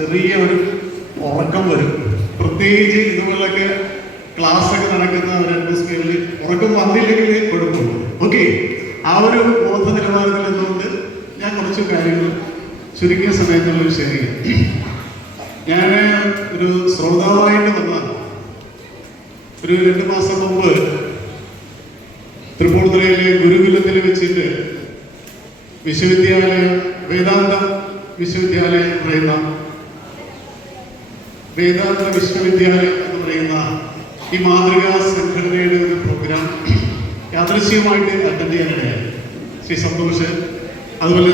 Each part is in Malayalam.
ചെറിയ ഒരു ഉറക്കം വരും. പ്രത്യേകിച്ച് ഇതുപോലൊക്കെ ക്ലാസ്സൊക്കെ നടക്കുന്ന ഒരു അറ്റ്മോസ്ഫിയറിൽ ഉറക്കം വന്നില്ലെങ്കിൽ കുഴപ്പമില്ല. ഓക്കെ, ആ ഒരു ബോധ നിലവാരത്തിൽ നിന്നുകൊണ്ട് ഞാൻ കുറച്ച് കാര്യങ്ങൾ ചുരുങ്ങിയ സമയത്തുള്ള ഷെയർ ചെയ്യാം. ഞാൻ ഒരു ശ്രോതാവായിട്ട് വന്നതാണ്. ഒരു 2 മാസം മുമ്പ് തൃപ്പൂണിത്തുറയിലെ ഗുരുകുലത്തിൽ വെച്ചിട്ട് വേദാന്ത വിശ്വവിദ്യാലയം എന്ന് പറയുന്ന ഈ മാതൃകാ സംഘടനയുടെ ഒരു പ്രോഗ്രാം യാദൃശ്യമായിട്ട് അറ്റൻഡ് ചെയ്യാനിടയായി. ശ്രീ സന്തോഷ്, അതുപോലെ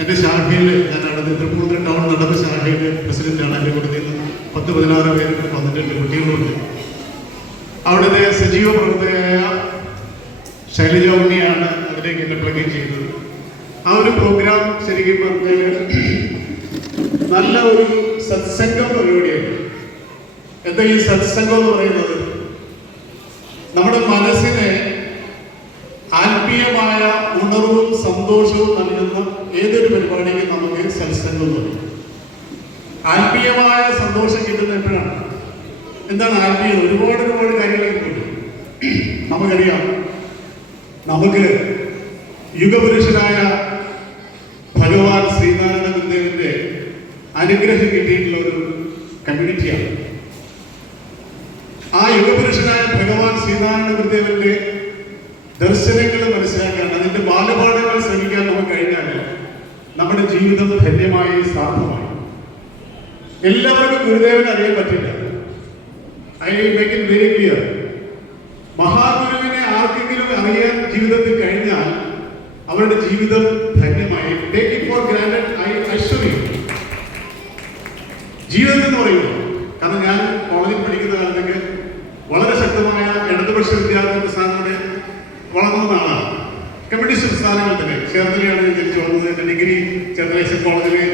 എൻ്റെ ശാഖയിൽ ഞാൻ നടന്ന് തൃപ്പൂണിത്തുറ ടൗൺ നടന്ന ശാഖയുടെ പ്രസിഡന്റാണ്. എൻ്റെ കൂടെ നിന്ന് 10-16 പേര് വന്നിട്ടുണ്ട്, കുട്ടികളുണ്ട്. അവിടുത്തെ സജീവ പ്രവർത്തകയായ ശൈലജ ഉണ്ണിയാണ് അതിലേക്ക് എന്നെ പ്ലഗ് ചെയ്തത്. ആ ഒരു പ്രോഗ്രാം ശരിക്കും പറഞ്ഞാൽ നല്ല ഒരു സത്സംഗം പരിപാടിയാണ്. എന്താ ഈ സത്സംഗം എന്ന് പറയുന്നത്? നമ്മുടെ മനസ്സിനെ ആത്മീയമായ ഉണർവും സന്തോഷവും നൽകുന്ന ഏതൊരു പരിപാടിക്കും നമുക്ക് സത്സംഗം പറയും. ആത്മീയമായ സന്തോഷം കിട്ടുന്ന എപ്പോഴാണ്? എന്താണ് ആത്മീയത? ഒരുപാട് കാര്യങ്ങളുണ്ട്. നമുക്കറിയാം, നമുക്ക് യുഗപുരുഷനായ ഭഗവാൻ ശ്രീനാരായണ ഗുരുദേവന്റെ അനുഗ്രഹം കിട്ടിയിട്ടുള്ള ഒരു കമ്മ്യൂണിറ്റിയാണ്. ആ യുഗപുരുഷനായ ഭഗവാൻ ശ്രീനാരായണ ഗുരുദേവന്റെ ദർശനങ്ങൾ മനസ്സിലാക്കാൻ, അതിന്റെ ബാലപാഠങ്ങൾ ശ്രമിക്കാൻ നമുക്ക് കഴിഞ്ഞാൽ നമ്മുടെ ജീവിതം ധന്യമായി സാധ്യമായി. എല്ലാവർക്കും ഗുരുദേവനെ അറിയാൻ പറ്റില്ല. I make it very clear. മഹാഗുരുവിനെ ആർക്കെങ്കിലും അറിയാൻ ജീവിതത്തിൽ കഴിഞ്ഞാൽ അവരുടെ ജീവിതം ധന്യമായി. Take it for granted, I assure you. ജീവിതം എന്ന് പറയുമ്പോൾ, കാരണം ഞാൻ കോളേജിൽ പഠിക്കുന്ന കാലത്തേക്ക് വളരെ ശക്തമായ ഇടതുപക്ഷ വിദ്യാർത്ഥി പ്രസ്ഥാനങ്ങളുടെ വളർന്ന ആളാണ്. കമ്മ്യൂണിസ്റ്റ് പ്രസ്ഥാനങ്ങൾ തന്നെ. ചേർത്തലയാണ് ഞാൻ ജനിച്ചു വളർന്നത്. എൻ്റെ ഡിഗ്രി ചേർത്തല എസ് എൻ കോളേജിലെ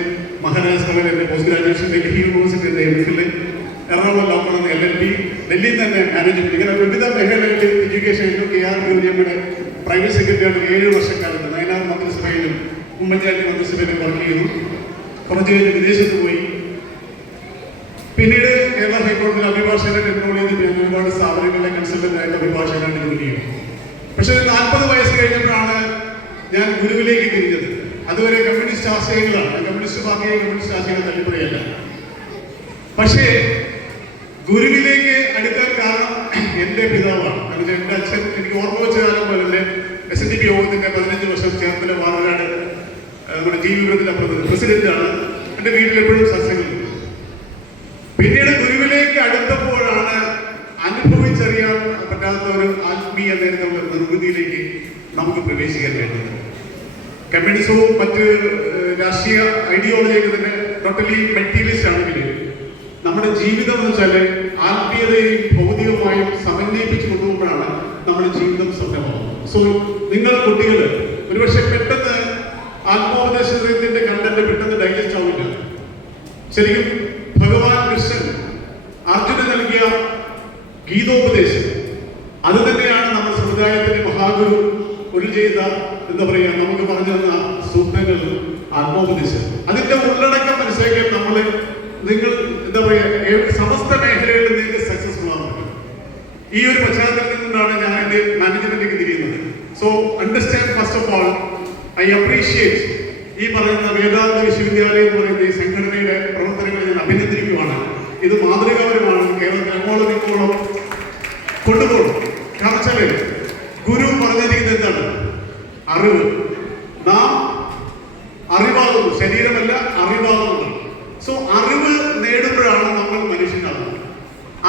മഹാരാജാസ് കോളേജിൽ, എൻ്റെ പോസ്റ്റ് ഗ്രാജുവേഷൻ ഡൽഹി യൂണിവേഴ്സിറ്റിയുടെ MPhil, Ernakulam law college LLB, ഡൽഹിയിൽ തന്നെ മാനേജ്മെന്റ്, ഇങ്ങനെ വിവിധ മേഖലകളിൽ എഡ്യൂക്കേഷൻ. KR ഗൗരിയമ്മയുടെ പ്രൈവറ്റ് സെക്രട്ടറിയാണ് 7 വർഷക്കാലത്ത് വയനാട് മന്ത്രിസഭയിലും ഉമ്മൻചാണ്ടി മന്ത്രിസഭയിലും വർക്ക് ചെയ്തു. കുറച്ച് കഴിഞ്ഞ് വിദേശത്ത് പോയി. പിന്നീട് കേരള ഹൈക്കോടതിയിൽ അഭിഭാഷകനായിട്ട് എൻറോൾ ചെയ്ത് ഒരുപാട് സ്ഥാപനങ്ങളിലെ കൺസൾട്ടന്റായിട്ട് അഭിഭാഷകനായിട്ട് ജോലി ചെയ്യും. പക്ഷെ 40 വയസ്സ് കഴിഞ്ഞപ്പോഴാണ് ഞാൻ ഗുരുവിലേക്ക് തിരിഞ്ഞത്. അതുവരെ കമ്മ്യൂണിസ്റ്റ് ആശയങ്ങളാണ്, കമ്മ്യൂണിസ്റ്റ് പാർട്ടിയെ കമ്മ്യൂണിസ്റ്റ് ആശയങ്ങൾ തള്ളിപ്പറയല്ല. പക്ഷേ ഗുരുവിലേക്ക് അടുക്കാൻ കാരണം എൻ്റെ പിതാവാണ്. കാരണം എൻ്റെ അച്ഛൻ, എനിക്ക് ഓർമ്മ വെച്ച കാലം പോലെ SNDP യോഗത്തിന്റെ 15 വർഷം ചേർത്തല വാറനാട് നമ്മുടെ ജീവിതത്തിന്റെ പ്രസിഡന്റാണ്. എൻ്റെ വീട്ടിൽ എപ്പോഴും സസ്യങ്ങളുണ്ട്. പിന്നീട് ഗുരുവിലേക്ക് അടുത്തപ്പോഴാണ് അനുഭവിച്ചറിയാൻ പറ്റാത്ത ഒരു ആത്മീയ നേരത്തുള്ള നിർവൃതിയിലേക്ക് നമുക്ക് പ്രവേശിക്കാൻ വേണ്ടത്. കമ്മ്യൂണിസവും മറ്റ് രാഷ്ട്രീയ ഐഡിയോളജിയൊക്കെ തന്നെ ടോട്ടലി മെറ്റീരിയലിസ്റ്റ് ആണെങ്കിൽ നമ്മുടെ ജീവിതം എന്ന് വെച്ചാൽ ആത്മീയതയും ഭൗതികമായും സമന്വയിപ്പിച്ച് കൊണ്ടുപോകുമ്പോഴാണ് നമ്മുടെ ജീവിതം സഫലമാകുന്നത്. സോ നിങ്ങൾ കുട്ടികൾ ഒരുപക്ഷെ പെട്ടെന്ന് ആത്മോപദേശത്തിന്റെ കണ്ടന്റ് പെട്ടെന്ന് ഡൈജസ്റ്റ് ആവില്ല. ശരിക്കും ഭഗവാൻ കൃഷ്ണൻ അർജുന നൽകിയ ഗീതോപദേശം അത് തന്നെയാണ് നമ്മുടെ സമുദായത്തിന്റെ മഹാഗുരു ഒരു ചെയ്ത, എന്താ പറയുക, നമുക്ക് പറഞ്ഞു തന്ന സൂക്തങ്ങൾ, ആത്മോപദേശം. അതിന്റെ ഉള്ളടക്കം മനസ്സിലാക്കിയാൽ നിങ്ങൾ എന്താ പറയുക, സമസ്ത മേഖലകളിൽ നിങ്ങൾക്ക് സക്സസ്ഫുൾ ആവാൻ പറ്റും. ഈ ഒരു പശ്ചാത്തലത്തിൽ നിന്നാണ് ഞാൻ എൻ്റെ മാനേജ്മെന്റിലേക്ക് തിരിയുന്നത്. So understand, first of all I appreciate ഈ പറയുന്ന വേദാന്ത വിശ്വവിദ്യാലയം എന്ന് പറയുന്ന ഈ സംഘടനയുടെ പ്രവർത്തനങ്ങളെ ഞാൻ അഭിനന്ദിക്കുകയാണ്. ഇത് മാതൃകാപരമാണ്. കേരളത്തിൽ അങ്ങോളം ഇങ്ങോളം കൊണ്ടുപോകണം. കാരണം വെച്ചാൽ ഗുരു പറഞ്ഞിരിക്കുന്നത് എന്താണ്? അറിവ്. നാം അറിവാകുന്നു, ശരീരമല്ല അറിവാകുന്നു. സോ അറിവ് നേടുമ്പോഴാണ് നമ്മൾ മനുഷ്യനാകുന്നത്.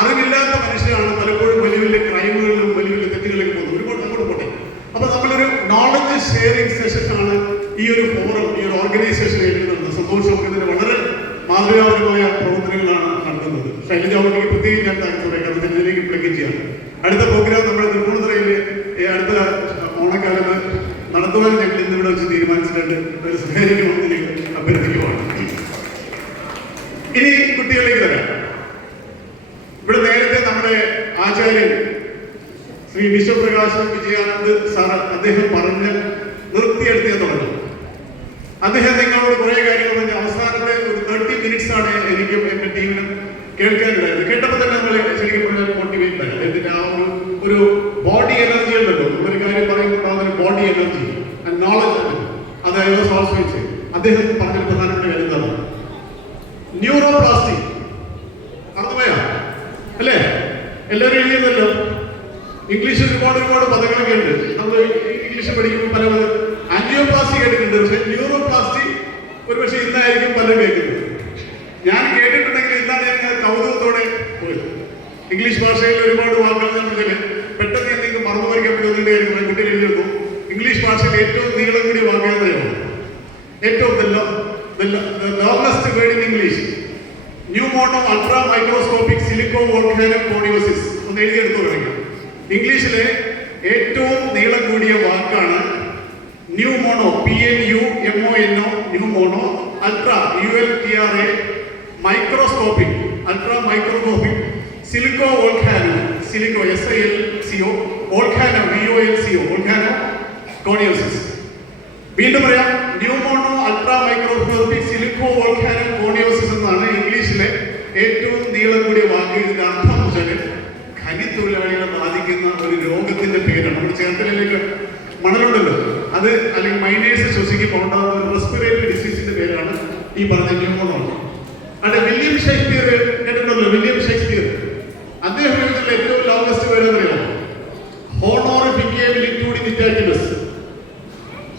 അറിവില്ലാത്ത മനുഷ്യരാണ് പലപ്പോഴും വലിയ വലിയ ക്രൈമുകളിലും വലിയ വലിയ തെറ്റുകളിലേക്ക് പോകുന്നത്. ഒരുപാട് അങ്ങോട്ട് പോട്ടെ. അപ്പൊ നമ്മളൊരു നോളജ് ഷെയറിംഗ് സെഷനാണ് ഈ ഒരു ഫോറം, ഈ ഒരു ഓർഗനൈസേഷൻ എഴുതുന്നത്. സന്തോഷമൊക്കെ ഇതിന് വളരെ മാതൃകാപരമായ പ്രവർത്തനങ്ങളാണ് നടത്തുന്നത്. ശൈലജാവിലേക്ക് പ്രത്യേകിച്ച് ഞാൻ താങ്ക്സ് പറയാം. കാരണം ഇതിലേക്ക് പ്ലഗ് ചെയ്യാം. അടുത്ത പ്രോഗ്രാം നമ്മുടെ തൃപ്പൂണിത്തുറയിൽ അടുത്ത ഓണക്കാലത്ത് നടത്തുവാൻ ഞങ്ങൾ ഇന്നിവിടെ വെച്ച് തീരുമാനിച്ചിട്ടുണ്ട്. ഒരു സഹകരിക്കണമെന്ന് അഭ്യർത്ഥിക്കുവാണ്. ഇനി കുട്ടികളിലേക്ക് തരാം. ഇവിടെ നേരത്തെ നമ്മുടെ ആചാര്യൻ ശ്രീ വിശ്വപ്രകാശ് വിജയാനന്ദ് സാർ അദ്ദേഹം പറഞ്ഞ് നിർത്തിയെടുത്ത് തുടങ്ങി. അദ്ദേഹം നിങ്ങളോട് കുറെ കാര്യങ്ങൾ പറഞ്ഞ് അവസാനത്തെ ഒരു 30 minutes കേൾക്കാനുണ്ടായിരുന്നു. കേട്ടപ്പോൾ തന്നെ നമ്മൾ ശരിക്കും മോട്ടിവേറ്റ് ആയി. അദ്ദേഹത്തിന്റെ ആ ഒരു ബോഡി എനർജി ഉണ്ടല്ലോ, ഒരു കാര്യം പറയുമ്പോൾ ഒരു ബോഡി എനർജി ആൻഡ് നോളജ്, അതായത് സ്വാശ്രയിച്ച് അദ്ദേഹം പറഞ്ഞൊരു പ്രധാനപ്പെട്ട കാര്യം എന്താണ്? ന്യൂറോപ്ലാസ്റ്റി. അർത്ഥമയ അല്ലേ? എല്ലാവരും എഴുതിയതല്ലോ. ഇംഗ്ലീഷിൽ ഒരുപാട് പദങ്ങളൊക്കെ ഉണ്ട്. നമ്മൾ ഇംഗ്ലീഷ് പഠിക്കുമ്പോൾ പല ആൻജിയോപ്ലാസ്റ്റി കേട്ടിട്ടുണ്ട്, പക്ഷെ ന്യൂറോപ്ലാസ്റ്റി ഒരു പക്ഷേ ഇന്നായിരിക്കും പലരും കേൾക്കുന്നത്. ഞാൻ കേട്ടിട്ടുണ്ടെങ്കിൽ ഇന്നാണ് ഞാൻ കൗതുകത്തോടെ പോയത്. ഇംഗ്ലീഷ് ഭാഷയിൽ ഒരുപാട് വാക്കുകൾ നമ്മളിൽ പെട്ടെന്ന് എന്തെങ്കിലും മറന്നു വയ്ക്കാൻ പറ്റുന്നതിന്റെ കുട്ടികൾ എഴുതിയിരുന്നു. ഇംഗ്ലീഷ് ഭാഷയിൽ ഏറ്റവും നീളം കൂടിയ വാക്ക് എന്നറിയാമോ? ഏറ്റവും longest word in English ന്യൂമോണോ ultra microscopic സിലിക്കോ volcano കോണിയോസിസ്. ഒന്ന് എഴുതിയെടുത്തു തുടങ്ങി. ഇംഗ്ലീഷിലെ ഏറ്റവും നീളം കൂടിയ വാക്കാണ് ന്യൂമോണോ, PNUMONO, ന്യൂമോണോ, ultra ULTRA, microscopic, ultra microscopic, സിലിക്കോ volcano, സിലിക്കോ SILCO, volcano VOLCO, volcano കോണിയോസിസ്. വീണ്ടും പറയാം, ന്യൂമോണോ അൾട്രാ മൈക്രോസ്കോപ്പിക് സിലിക്കോ വോൾക്കാനോ കോണിയോസിസ് എന്നാണ് ഇംഗ്ലീഷിലെ ഏറ്റവും നീളം കൂടിയ വാക്ക്. ഇതിന്റെ അർത്ഥം വെച്ചാൽ ഖനിത്തൊഴിലാളികളെ ബാധിക്കുന്ന ഒരു രോഗത്തിന്റെ പേരാണ്. നമ്മുടെ ചേർത്തലയിലേക്ക് മണലുണ്ടല്ലോ, അത് അല്ലെങ്കിൽ മൈനേഴ്സ് ശ്വസിക്കുമ്പോൾ ഉണ്ടാകുന്ന ഒരു റെസ്പിറേറ്ററി ഡിസീസിന്റെ പേരാണ് ഈ പറഞ്ഞ ന്യൂമോണോ. അവിടെ വില്യം ഷേക്സ്പിയർ കേട്ടിട്ടുണ്ടല്ലോ. വില്യം ഷേക്സ്പിയർ അദ്ദേഹം ഉപയോഗിച്ചിട്ടുള്ള ഏറ്റവും ലോങ്സ്റ്റ് വേർഡ് എന്നറിയാമോ? ഹോണോറിഫിക്കേബിലിറ്റൂഡിനിറ്റാറ്റിബസ്.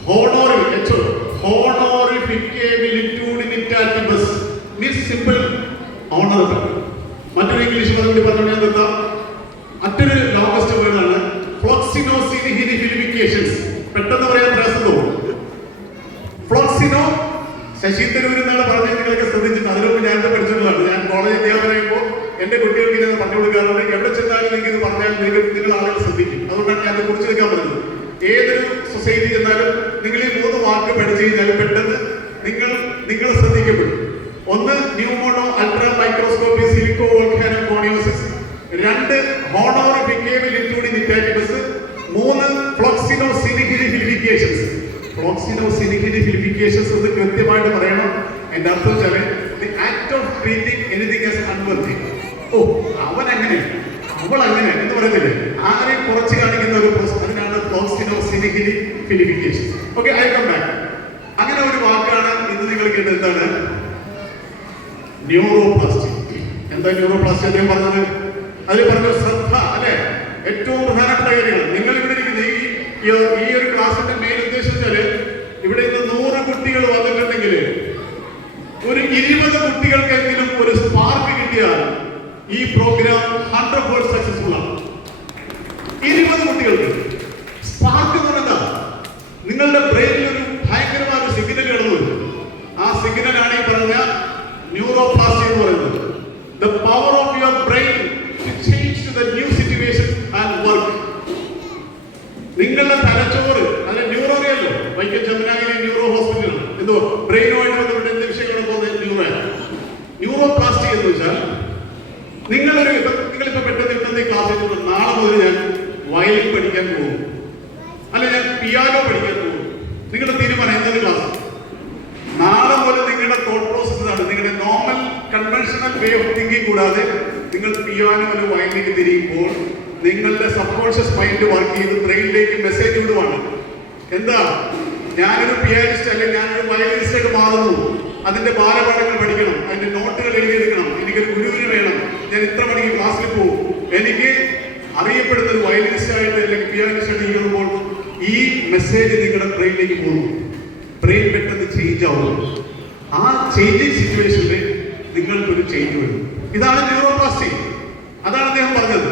ഹോണോറിഫിക്കേബിലിറ്റൂഡിനിറ്റാറ്റിബസ് മീൻസ് സിമ്പിൾ ഓണറബിൾ. മറ്റൊരു ഇംഗ്ലീഷ് പദം കൂടി പറഞ്ഞുകൊണ്ട് എന്താ? മറ്റൊരു ലോങ്സ്റ്റ് വേർഡാണ് ഫ്ലോക്സിനോസിനിഹിനിഫിലിഫിക്കേഷൻസ്. പെട്ടെന്ന് പറയാൻ പ്രയാസം തോന്നും. ഫ്ലോക്സിനോ ശശി തരൂർ എന്നാണ് പറഞ്ഞത്. നിങ്ങളൊക്കെ ശ്രദ്ധിച്ചിട്ട് അതിലൊന്നും ഞാൻ പഠിച്ചിട്ടുള്ളതാണ്. ഞാൻ കോളേജ് അധ്യാപകനായപ്പോൾ എന്റെ കുട്ടികൾക്ക് ഞാൻ പറഞ്ഞു കൊടുക്കാറുണ്ട്, എവിടെ ചെന്നാലും നിങ്ങൾക്ക് ഇത് പറഞ്ഞാൽ നിങ്ങൾ ആളുകൾ ശ്രദ്ധിക്കും. അതുകൊണ്ടാണ് ഞാൻ അത് കുറിച്ച് നിൽക്കാൻ പറഞ്ഞത്. ഏതൊരു സൊസൈറ്റി ചെന്നാലും നിങ്ങൾ ഈ 3 വാക്ക് പഠിച്ചു കഴിഞ്ഞാൽ പെട്ടെന്ന് നിങ്ങൾ ശ്രദ്ധിക്കപ്പെടും. ഒന്ന് pneumonoultramicroscopicsilicovolcanoconiosis, 2 honorificabilitudinitatibus, 3 floccinaucinihilipilifications. Floccinaucinihilipilifications എന്ന് കൃത്യമായിട്ട് പറയണം. എന്റെ അർത്ഥം വെച്ചാൽ the act of treating anything as unworthy. ഓ, അവൻ അങ്ങനെ, അവൾ അങ്ങനെ എന്ന് പറയത്തില്ലേ? ആരെ കുറച്ച് കാണിക്കുന്ന ഒരു പ്രോസസ്, അതിനാണ് floccinaucinihilipilification. Okay, I come back. അങ്ങനെ ഒരു വാക്കാണ് ഇന്ന് നിങ്ങൾ കേട്ടത്. എന്താണ് ന്യൂറോപ്ലാസ്റ്റി? എന്താ ന്യൂറോപ്ലാസ്റ്റി അദ്ദേഹം പറഞ്ഞത്? അതിൽ പറഞ്ഞ ശ്രദ്ധ അല്ലെ? ഏറ്റവും പ്രധാനപ്പെട്ട കാര്യങ്ങൾ. നിങ്ങൾ ഇവിടെ ഇരിക്കുന്ന ഈ ഒരു ക്ലാസിന്റെ മെയിൻ ഉദ്ദേശം വെച്ചാല് ഇവിടെ ഇന്ന് 100 കുട്ടികൾ വന്നിട്ടുണ്ടെങ്കിൽ ഒരു 20 കുട്ടികൾക്കെങ്കിലും ഒരു സ്പാർക്ക് കിട്ടിയാൽ ഈ പ്രോഗ്രാം 100% സക്സസ്ഫുൾ ആണ്. 20 കുട്ടികൾക്ക് സ്പാർക്ക് എന്ന് പറഞ്ഞാൽ നിങ്ങളുടെ ബ്രെയിനിൽ ഒരു ഭയങ്കരമായ ഒരു സിഗ്നൽ കടന്നു വരും. ആ സിഗ്നലാണ് ഈ പറഞ്ഞ ന്യൂറോപ്ലാസ്റ്റി എന്ന് പറയുന്നത്. The power of your brain to change to the new situation and work. നിങ്ങളുടെ തലച്ചോറ്, അതിന്റെ ന്യൂറോ അറിയാലോ, വൈക്കം ചന്ദ്രനാഗിരി ന്യൂറോ ഹോസ്പിറ്റലാണ്. എന്തോ ബ്രെയിനുമായിട്ട് ബന്ധപ്പെട്ട് എന്ത് വിഷയങ്ങളെ പോകുന്നത് ന്യൂറോയാണ്. ന്യൂറോപ്ലാസ്റ്റി എന്ന് വെച്ചാൽ നിങ്ങളിപ്പോ പെട്ടെന്ന് ഇന്നത്തെ ക്ലാസ്സിൽ നാളെ മുതൽ ഞാൻ വയലിൻ പഠിക്കാൻ പോകും, അല്ലെ ഞാൻ പിയാനോ പഠിക്കാൻ പോകും. നിങ്ങളുടെ തീരുമാനം എന്തൊരു ക്ലാസ്? നാളെ മുതൽ നിങ്ങളുടെ തോട്ട് പ്രോസസ് ആണ്. നിങ്ങളുടെ normal conventional way of thinking കൂടാതെ നിങ്ങൾ പിയാനോ അല്ലെങ്കിൽ വയലിലേക്ക് തിരിയുമ്പോൾ നിങ്ങളുടെ സബ് കോൺഷ്യസ് മൈൻഡ് വർക്ക് ചെയ്ത് ബ്രെയിനിലേക്ക് മെസ്സേജ് വിടുവാണ്. എന്താ? ഞാനൊരു പിയാനിസ്റ്റ് അല്ലെങ്കിൽ ഞാനൊരു വയലിനിസ്റ്റായിട്ട് മാറുന്നു. അതിന്റെ ബാലപാഠങ്ങൾ പഠിക്കണം, അതിന്റെ നോട്ടുകൾ എഴുതിയെടുക്കണം, എനിക്കൊരു ഗുരുവിന് വേണം, ഞാൻ ഇത്ര മണിക്ക് ക്ലാസ്സിൽ പോകും. എനിക്ക് അറിയപ്പെടുന്ന ഒരു വയലിനിസ്റ്റായിട്ട് അല്ലെങ്കിൽ പിയാനിസ്റ്റായിട്ട് ഇരിക്കുമ്പോൾ ഈ മെസ്സേജ് നിങ്ങളുടെ ബ്രെയിനിലേക്ക് പോകും. ബ്രെയിൻ പെട്ടെന്ന് ചേഞ്ച് ആവും. ആ ചേഞ്ചിങ് സിറ്റുവേഷനിൽ നിങ്ങൾക്കൊരു ചേഞ്ച് വരും. ഇതാണ് ന്യൂറോപ്ലാസ്റ്റി. അതാണ് അദ്ദേഹം പറഞ്ഞത്.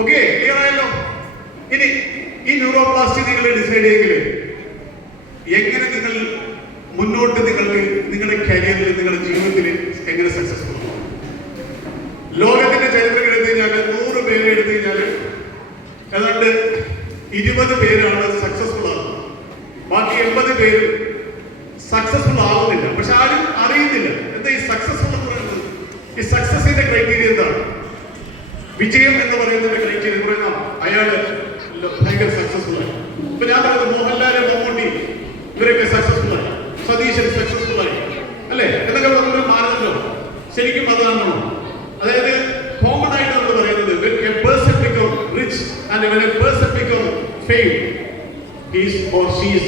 ഓക്കെ, ക്ലിയർ ആയല്ലോ? ഇനി ഈ ന്യൂറോപ്ലാസ്റ്റി നിങ്ങൾ ഡിസൈഡ് ചെയ്യെങ്കിൽ എങ്ങനെ നിങ്ങൾ മുന്നോട്ട് നിങ്ങളുടെ കരിയറിൽ, നിങ്ങളുടെ ജീവിതത്തിൽ എങ്ങനെ സക്സസ്ഫുൾ ആവും? ലോകത്തിന്റെ ചരിത്രം എടുത്തു കഴിഞ്ഞാൽ 100 പേരെ എടുത്തു കഴിഞ്ഞാൽ ഏതാണ്ട് 20 പേരാണ് സക്സസ്ഫുൾ ആകുന്നത്. ബാക്കി 80 പേര് സക്സസ്ഫുൾ ആവുന്നില്ല. പക്ഷെ ആരും അറിയുന്നില്ല എന്താ ഈ സക്സസ്ഫുൾ എന്ന് പറയുന്നത്. ഈ സക്സസിന്റെ ക്രൈറ്റീരിയ എന്താണ്? വിജയം എന്ന് പറയുന്നതിന്റെ ക്രൈറ്റീരിയ പറയുന്ന അയാള് ഭയങ്കര സക്സസ്ഫുൾ ആയി. ഇപ്പൊ ഞാൻ പറയുന്നത് മോഹൻലാല്, മമ്മൂട്ടി ഇവരൊക്കെ സക്സസ്ഫുൾ ആയി, സതീശൻ സക്സസ്ഫുൾ ആയി, അല്ലെ? എന്നൊക്കെ ഒരു മാനദണ്ഡം. ശരിക്കും അതാണോ? fame he is or she is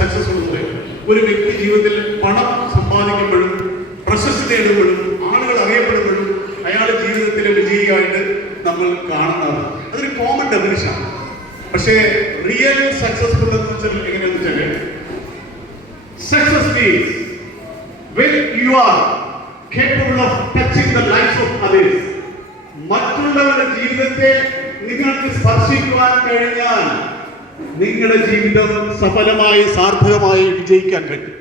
successful എന്ന് പറയും. ഒരു വ്യക്തി ജീവിതത്തിൽ പണം സമ്പാദിക്കുമ്പോഴും പ്രശസ്തി നേടുമ്പോഴും ആളുകൾ അറിയപ്പെടുമ്പോഴും അയാളുടെ ജീവിതത്തിലെ വിജയിയായിട്ട് നമ്മൾ കാണുന്നതാണ്. അതൊരു കോമൺ ഡെഫിനിഷനാണ്. പക്ഷേ റിയൽ സക്സസ്ഫുൾ എന്ന് വെച്ചാൽ എങ്ങനെയാണെന്ന് വെച്ചാൽ success means when you are capable of touching the lives of others. മറ്റുള്ളവരുടെ ജീവിതത്തെ നിങ്ങൾക്ക് സ്പർശിക്കുവാൻ കഴിഞ്ഞാൽ നിങ്ങളുടെ ജീവിതം സഫലമായി സാർത്ഥകമായി വിജയിക്കാൻ കഴിയും.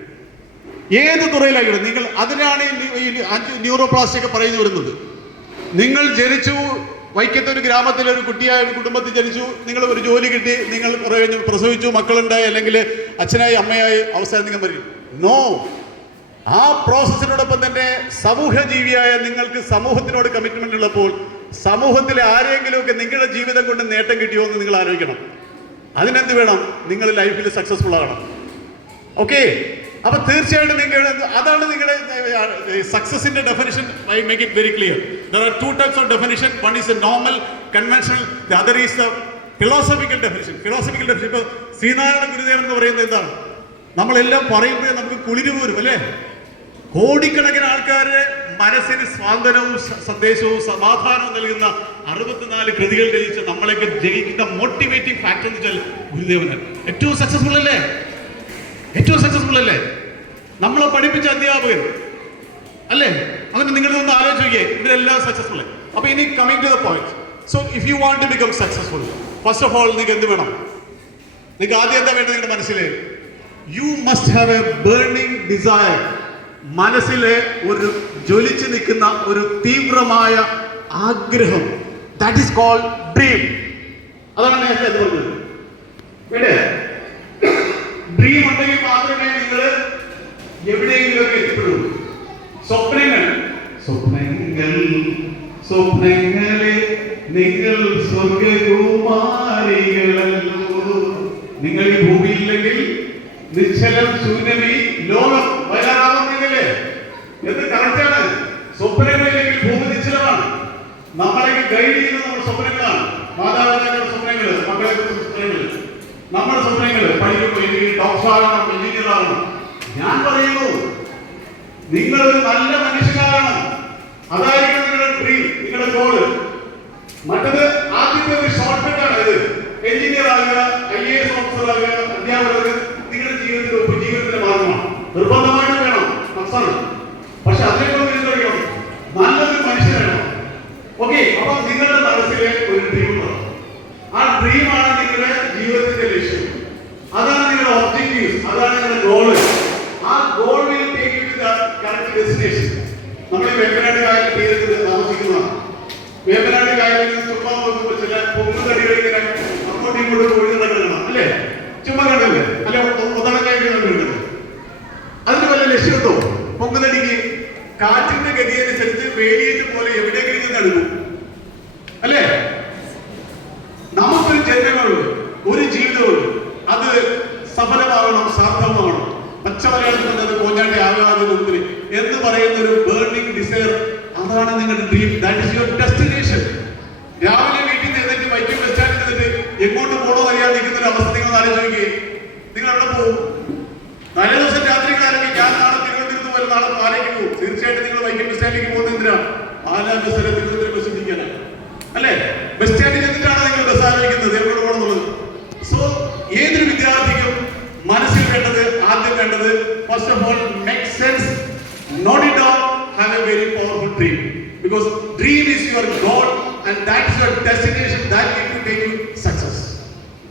ഏത് തുറയിലായിട്ട് നിങ്ങൾ അതിനാണ് ഈ ന്യൂറോപ്ലാസ്റ്റിക് പറഞ്ഞു വരുന്നത്. നിങ്ങൾ ജനിച്ചു വൈക്കത്തെ ഒരു ഗ്രാമത്തിലെ ഒരു കുട്ടിയായ ഒരു കുടുംബത്തിൽ ജനിച്ചു, നിങ്ങൾ ഒരു ജോലി കിട്ടി, നിങ്ങൾ കുറെ കഴിഞ്ഞ് പ്രസവിച്ചു, മക്കളുണ്ടായി, അല്ലെങ്കിൽ അച്ഛനായി അമ്മയായി, അവസാനം നിങ്ങൾ പറയും നോ. ആ പ്രോസസ്സിനോടൊപ്പം തന്നെ സമൂഹ ജീവിയായ നിങ്ങൾക്ക് സമൂഹത്തിനോട് കമ്മിറ്റ്മെന്റ് ഉള്ളപ്പോൾ സമൂഹത്തിലെ ആരെങ്കിലുമൊക്കെ നിങ്ങളുടെ ജീവിതം കൊണ്ട് നേട്ടം കിട്ടിയോ എന്ന് നിങ്ങൾ ആലോചിക്കണം. അതിനെന്ത് വേണം? നിങ്ങൾ ലൈഫിൽ സക്സസ്ഫുൾ ആകണം. ഓക്കെ, അപ്പൊ തീർച്ചയായിട്ടും നിങ്ങൾ അതാണ് നിങ്ങളുടെ സക്സസിന്റെ definition. I make it very clear. There are two types of definition. One is a normal, conventional. The other is the philosophical definition. Philosophical definition. ഇപ്പോൾ ശ്രീനാരായണ ഗുരുദേവൻ എന്ന് പറയുന്നത് എന്താണ്? നമ്മളെല്ലാം പറയുമ്പോഴേ നമുക്ക് കുളിര് പോരും അല്ലേ? കോടിക്കണക്കിന് ആൾക്കാരുടെ മനസ്സിന് സ്വാതന്ത്ര്യവും സന്ദേശവും സമാധാനവും നൽകുന്ന 64 കൃതികൾ രചിച്ച നമ്മളെയൊക്കെ ജയിക്കുന്ന മോട്ടിവേറ്റിംഗ് ഫാക്ടർ എന്ന് വെച്ചാൽ ഗുരുദേവനാണ്. ഏറ്റവും സക്സസ്ഫുൾ അല്ലേ? ഏറ്റവും സക്സസ്ഫുൾ അല്ലേ? നമ്മളെ പഠിപ്പിച്ച അധ്യാപകൻ അല്ലേ? അങ്ങനെ നിങ്ങളൊന്ന് ആലോചിക്കുക, ഇവരെല്ലാം സക്സസ്ഫുൾ. അപ്പൊ ഇനി coming to the point. So if you want to become successful, first of all നിങ്ങൾക്ക് എന്ത് വേണം? നിങ്ങൾക്ക് ആദ്യം എന്താ വേണ്ടത്? നിങ്ങളുടെ മനസ്സിൽ you must have a burning desire. മനസ്സിലെ ഒരു ജ്വലിച്ചു നിൽക്കുന്ന ഒരു തീവ്രമായ ആഗ്രഹം. That is called dream. അതാണ് നേരത്തെ പറഞ്ഞത്. വേണ്ടേ? ഡ്രീം ഉണ്ടെങ്കിൽ മാത്രമേ നിങ്ങൾ എവിടെയെങ്കിലുമൊക്കെ എത്തിപ്പെടുള്ളൂ. സ്വപ്നങ്ങൾ സ്വപ്നങ്ങൾ സ്വപ്നങ്ങളെ നിങ്ങൾ സ്വർഗകുമാരികളല്ലോ. നിങ്ങൾ ഈ ഭൂമിയില്ലെങ്കിൽ നിശ്ചലം ശൂന്യമീ ലോകം വയലാറാകുന്നില്ലേ? എന്ത് കറക്റ്റാണ്. സ്വപ്നങ്ങളില്ലെങ്കിൽ ഭൂമി നിശ്ചലമാണ്. നമ്മളെ ഗൈഡ് ചെയ്യുന്നത് നമ്മുടെ സ്വപ്നങ്ങളാണ്. മാതാപിതാക്കളുടെ സ്വപ്നങ്ങൾ, മക്കളെ കുറിച്ച് സ്വപ്നങ്ങൾ, നമ്മുടെ സ്വപ്നങ്ങൾ. പഠിക്കുമ്പോൾ എനിക്ക് ഡോക്ടർ ആകണം, എഞ്ചിനീയർ ആകണം. ഞാൻ പറയുന്നു നിങ്ങളൊരു നല്ല മനുഷ്യനാകണം. അതായിരിക്കും നിങ്ങളുടെ ഡ്രീം, നിങ്ങളുടെ ഗോള്. മറ്റത് ആദ്യത്തെ ഒരു ഷോർട്ട് കട്ടാണ് ഇത്. എഞ്ചിനീയർ ആകുക, IAS ഓഫീസർ ആകുക, അധ്യാപകർ നിങ്ങളുടെ ജീവിതത്തിൽ ഉപജീവനത്തിന്റെ ഭാഗമാണ്. നിർബന്ധമായിട്ട് വേണം, അവസാനം. പക്ഷെ അതിനേക്കാൾ എന്തൊക്കെയാണ്? നല്ലൊരു മനുഷ്യൻ വേണം. ഓക്കെ, അപ്പൊ നിങ്ങളുടെ മനസ്സിലെ ഒരു ഡ്രീം വേണം. ആ ഡ്രീമാണ് നിങ്ങളുടെ ജീവിതത്തിന്റെ ലക്ഷ്യം. അതാണ് നിങ്ങളുടെ ഒബ്ജക്റ്റീവ്സ്, അതാണ് നിങ്ങളുടെ ഗോള്. ആ goal will take you to the correct destination. നമ്മൾ ഈ വേമ്പനാട് കായൽ തീരത്തിൽ താമസിക്കുന്നതാണ്. വേമ്പനാട് കായലിൽ ചുമ്മാ നോക്കുമ്പോൾ ചില പൊങ്ങുതടികൾ ഇങ്ങനെ അങ്ങോട്ടും ഇങ്ങോട്ടും ഒഴുകി നടക്കണം അല്ലേ? ചുമ്മാ കണ്ടല്ലേ? അല്ലെ ഒതണക്കായിട്ട് കണ്ടിട്ടുണ്ട്. അതിന് വല്ല ലക്ഷ്യത്തോ? പൊങ്ങുതടിക്ക് കാറ്റിന്റെ ഗതിയനുസരിച്ച് വേലിയേറ്റ് പോലെ എവിടെയെങ്കിലും നിന്ന് എടുക്കും അല്ലേ? നമുക്കൊരു ജന്മങ്ങളുള്ളൂ, ഒരു ജീവിതമുള്ളൂ. അത് സഫലമാകണം, സാർത്ഥകമാകണം. പച്ചമലയാളത്തിൽ വന്നത് കോഞ്ഞാട്ടെ ആകാതെ മുമ്പിൽ എന്ന് പറയുന്ന ഒരു ബേർണിംഗ് ഡിസയർ. അതാണ് നിങ്ങളുടെ dream. That is your destination. രാവിലെ വീട്ടിൽ നിന്ന് എഴുന്നേറ്റ് വൈക്കം ബസ് സ്റ്റാൻഡിൽ നിന്നിട്ട് എങ്ങോട്ട് പോകണോ അറിയാതെ നിൽക്കുന്ന ഒരു അവസ്ഥ നിങ്ങൾ ആലോചിക്കുകയെ. നിങ്ങൾ അവിടെ പോകും. തലേ ദിവസം രാത്രി ആലോചിക്കും ഞാൻ നാളെ തിരുവനന്തപുരത്ത് പോലെ നാളെ പാലയ്ക്ക് പോകും. തീർച്ചയായിട്ടും നിങ്ങൾ വൈക്കം ബസ് സ്റ്റാൻഡിലേക്ക് പോകുന്നത് എന്തിനാ? പാലാ ബസ് അല്ല തിരുവനന്തപുരം ബസ് ഇരിക്കാനാണ് അല്ലേ? ബസ് സ്റ്റാൻഡിൽ എന്നിട്ടാണ് നിങ്ങൾ ബസ് ആലോചിക്കുന്നത് എവിടെ പോകണം എന്നുള്ളത്. സോ ഏതൊരു വിദ്യാർത്ഥിക്കും മനസ്സിൽ വേണ്ടത്, ആദ്യം വേണ്ടത്, first of all make sense, note it down, have a very powerful dream. Because dream is your goal and that is your destination that will take you success.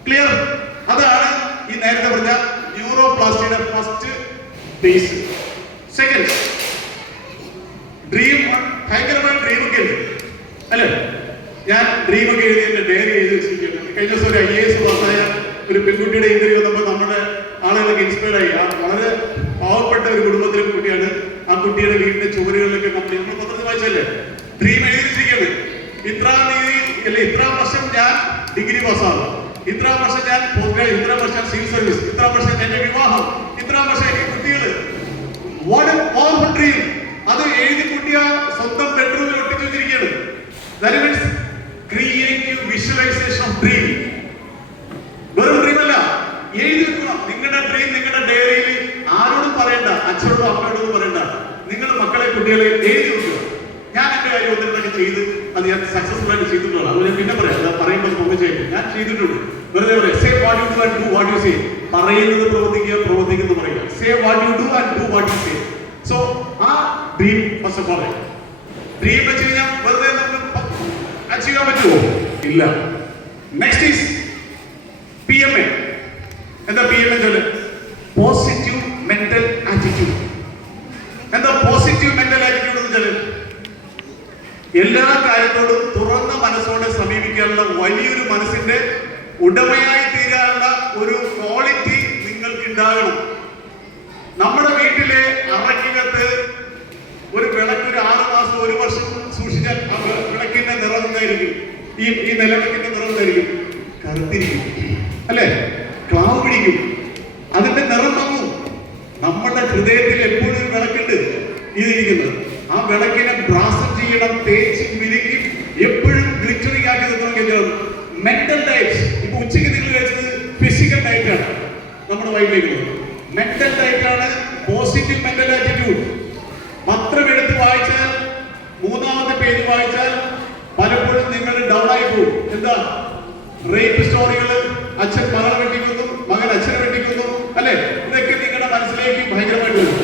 Clear? അതാണ് ഈ നേരത്തെ പറഞ്ഞ ന്യൂറോപ്ലാസ്റ്റിയുടെ ഫസ്റ്റ് ബേസ്. Second, dream. ഭയങ്കരമായ ഡ്രീമൊക്കെ ഉണ്ട് അല്ലേ? ഞാൻ ഡ്രീമൊക്കെ എഴുതി എന്റെ ഡയറി എഴുതി വെച്ചിരിക്കുകയാണ്. കഴിഞ്ഞ ദിവസം ഒരു IAS പാസ്സായ ഒരു പെൺകുട്ടിയുടെ ഇന്റർവ്യൂ വന്നപ്പോൾ നമ്മുടെ ആളുകളൊക്കെ ഇൻസ്പയർ ആയി. വളരെ പാവപ്പെട്ട ഒരു കുടുംബത്തിലെ കുട്ടിയാണ്. ആ കുട്ടിയുടെ വീടിന്റെ ചുവരുകളിലൊക്കെ നമ്മൾ പത്രത്തിൽ വായിച്ചല്ലേ ഡ്രീം എഴുതി വെച്ചിരിക്കുകയാണ്. ഇത്രാം തീയതി അല്ലെ ഇത്രാം വർഷം ഞാൻ ഡിഗ്രി പാസ്സാകും, ഇത്രാം വർഷം ഞാൻ പോസ്റ്റ് ഗ്രാജുവേറ്റ്, ഇത്രാം വർഷം സിവിൽ സർവീസ്, ഇത്രാം വർഷം എന്റെ വിവാഹം, ഇത്രാം വർഷം എനിക്ക് കുട്ടികൾ. What A powerful dream. അത് എഴുതി കുട്ടിയ സ്വന്തം ബെഡ്റൂമിൽ ഒട്ടിച്ചു വെച്ചിരിക്കുകയാണ്. That means creative visualization of dream. വെറും അച്ഛനോടും അമ്മയോടും പറയണ്ട. നിങ്ങൾ മക്കളെ കുട്ടികളെ എഴുതി വെക്കുക. ഞാൻ എന്റെ കാര്യം ഒന്നിനൊക്കെ ചെയ്ത് അത് ഞാൻ സക്സസ്ഫുൾ ആയിട്ട് ചെയ്തിട്ടുള്ളതാണ്. അത് ഞാൻ പിന്നെ പറയാം. അത് പറയുമ്പോൾ മുമ്പ് ചെയ്യും. ഞാൻ ചെയ്തിട്ടുണ്ട്. വെറുതെ പറയാം. Say what you do and do what you say. പറയുന്നത് പ്രവർത്തിക്കുക, പ്രവർത്തിക്കുന്നത് പറയുക. Say what you do and do what you say. So ആ dream first of all dream വെച്ച് കഴിഞ്ഞാൽ വെറുതെ നമുക്ക് അച്ചീവ് ചെയ്യാൻ പറ്റുമോ? ഇല്ല. Next is PMA. എന്താ PMA ചൊല്ല്? Positive mental attitude. എന്താ പോസിറ്റീവ് മെന്റൽ ആറ്റിറ്റ്യൂഡ് എന്ന് വെച്ചാൽ എല്ലാ കാര്യത്തോടും തുറന്ന മനസ്സോടെ സമീപിക്കാനുള്ള വലിയൊരു മനസ്സിന്റെ ഉടമയായി തീരാനുള്ള ഒരു ക്വാളിറ്റി നിങ്ങൾക്ക് ഉണ്ടാകണം. നമ്മുടെ വീട്ടിലെ അറയ്ക്കകത്ത് ഒരു വിളക്ക് ഒരു 6 മാസം 1 വർഷം സൂക്ഷിച്ചാൽ ആ വിളക്കിന്റെ നിറം എന്തായിരിക്കും? ഈ നിലവിളക്കിന്റെ നിറം എന്തായിരിക്കും? കറുത്തിരിക്കും അല്ലെ? ക്ലാവ് പിടിക്കും. അതിന്റെ നിറം മങ്ങും. നമ്മുടെ ഹൃദയത്തിൽ എപ്പോഴും ഒരു വിളക്കുണ്ട് ഇതിരിക്കുന്നത്. ആ വിളക്കിനെ ബ്രാസം ചെയ്യണം, തേച്ച് മിനുക്കി എപ്പോഴും ഗ്ലിറ്ററിംഗ് ആക്കി നിർത്തണം. Mental diet. ഇപ്പൊ ഉച്ചയ്ക്ക് നിങ്ങൾ കഴിച്ചത് ഫിസിക്കൽ ഡയറ്റ് ആണ് നമ്മുടെ വയറ്റിലേക്ക്. മെന്റൽ ഡയറ്റ് ആണ് പോസിറ്റീവ് മെന്റൽ ആറ്റിറ്റ്യൂഡ്. പത്രം എടുത്ത് വായിച്ചാൽ 3ാമത്തെ പേജ് വായിച്ചാൽ പലപ്പോഴും നിങ്ങൾ ഡൗൺ ആയി പോകും. എന്താ? റേപ്പ് സ്റ്റോറികൾ, അച്ഛൻ മകളെ വെട്ടിക്കുന്നു, മകൻ അച്ഛനെ വെട്ടിക്കുന്നു അല്ലെ? ഇതൊക്കെ നിങ്ങളുടെ മനസ്സിലേക്ക് ഭയങ്കരമായിട്ട് വരും.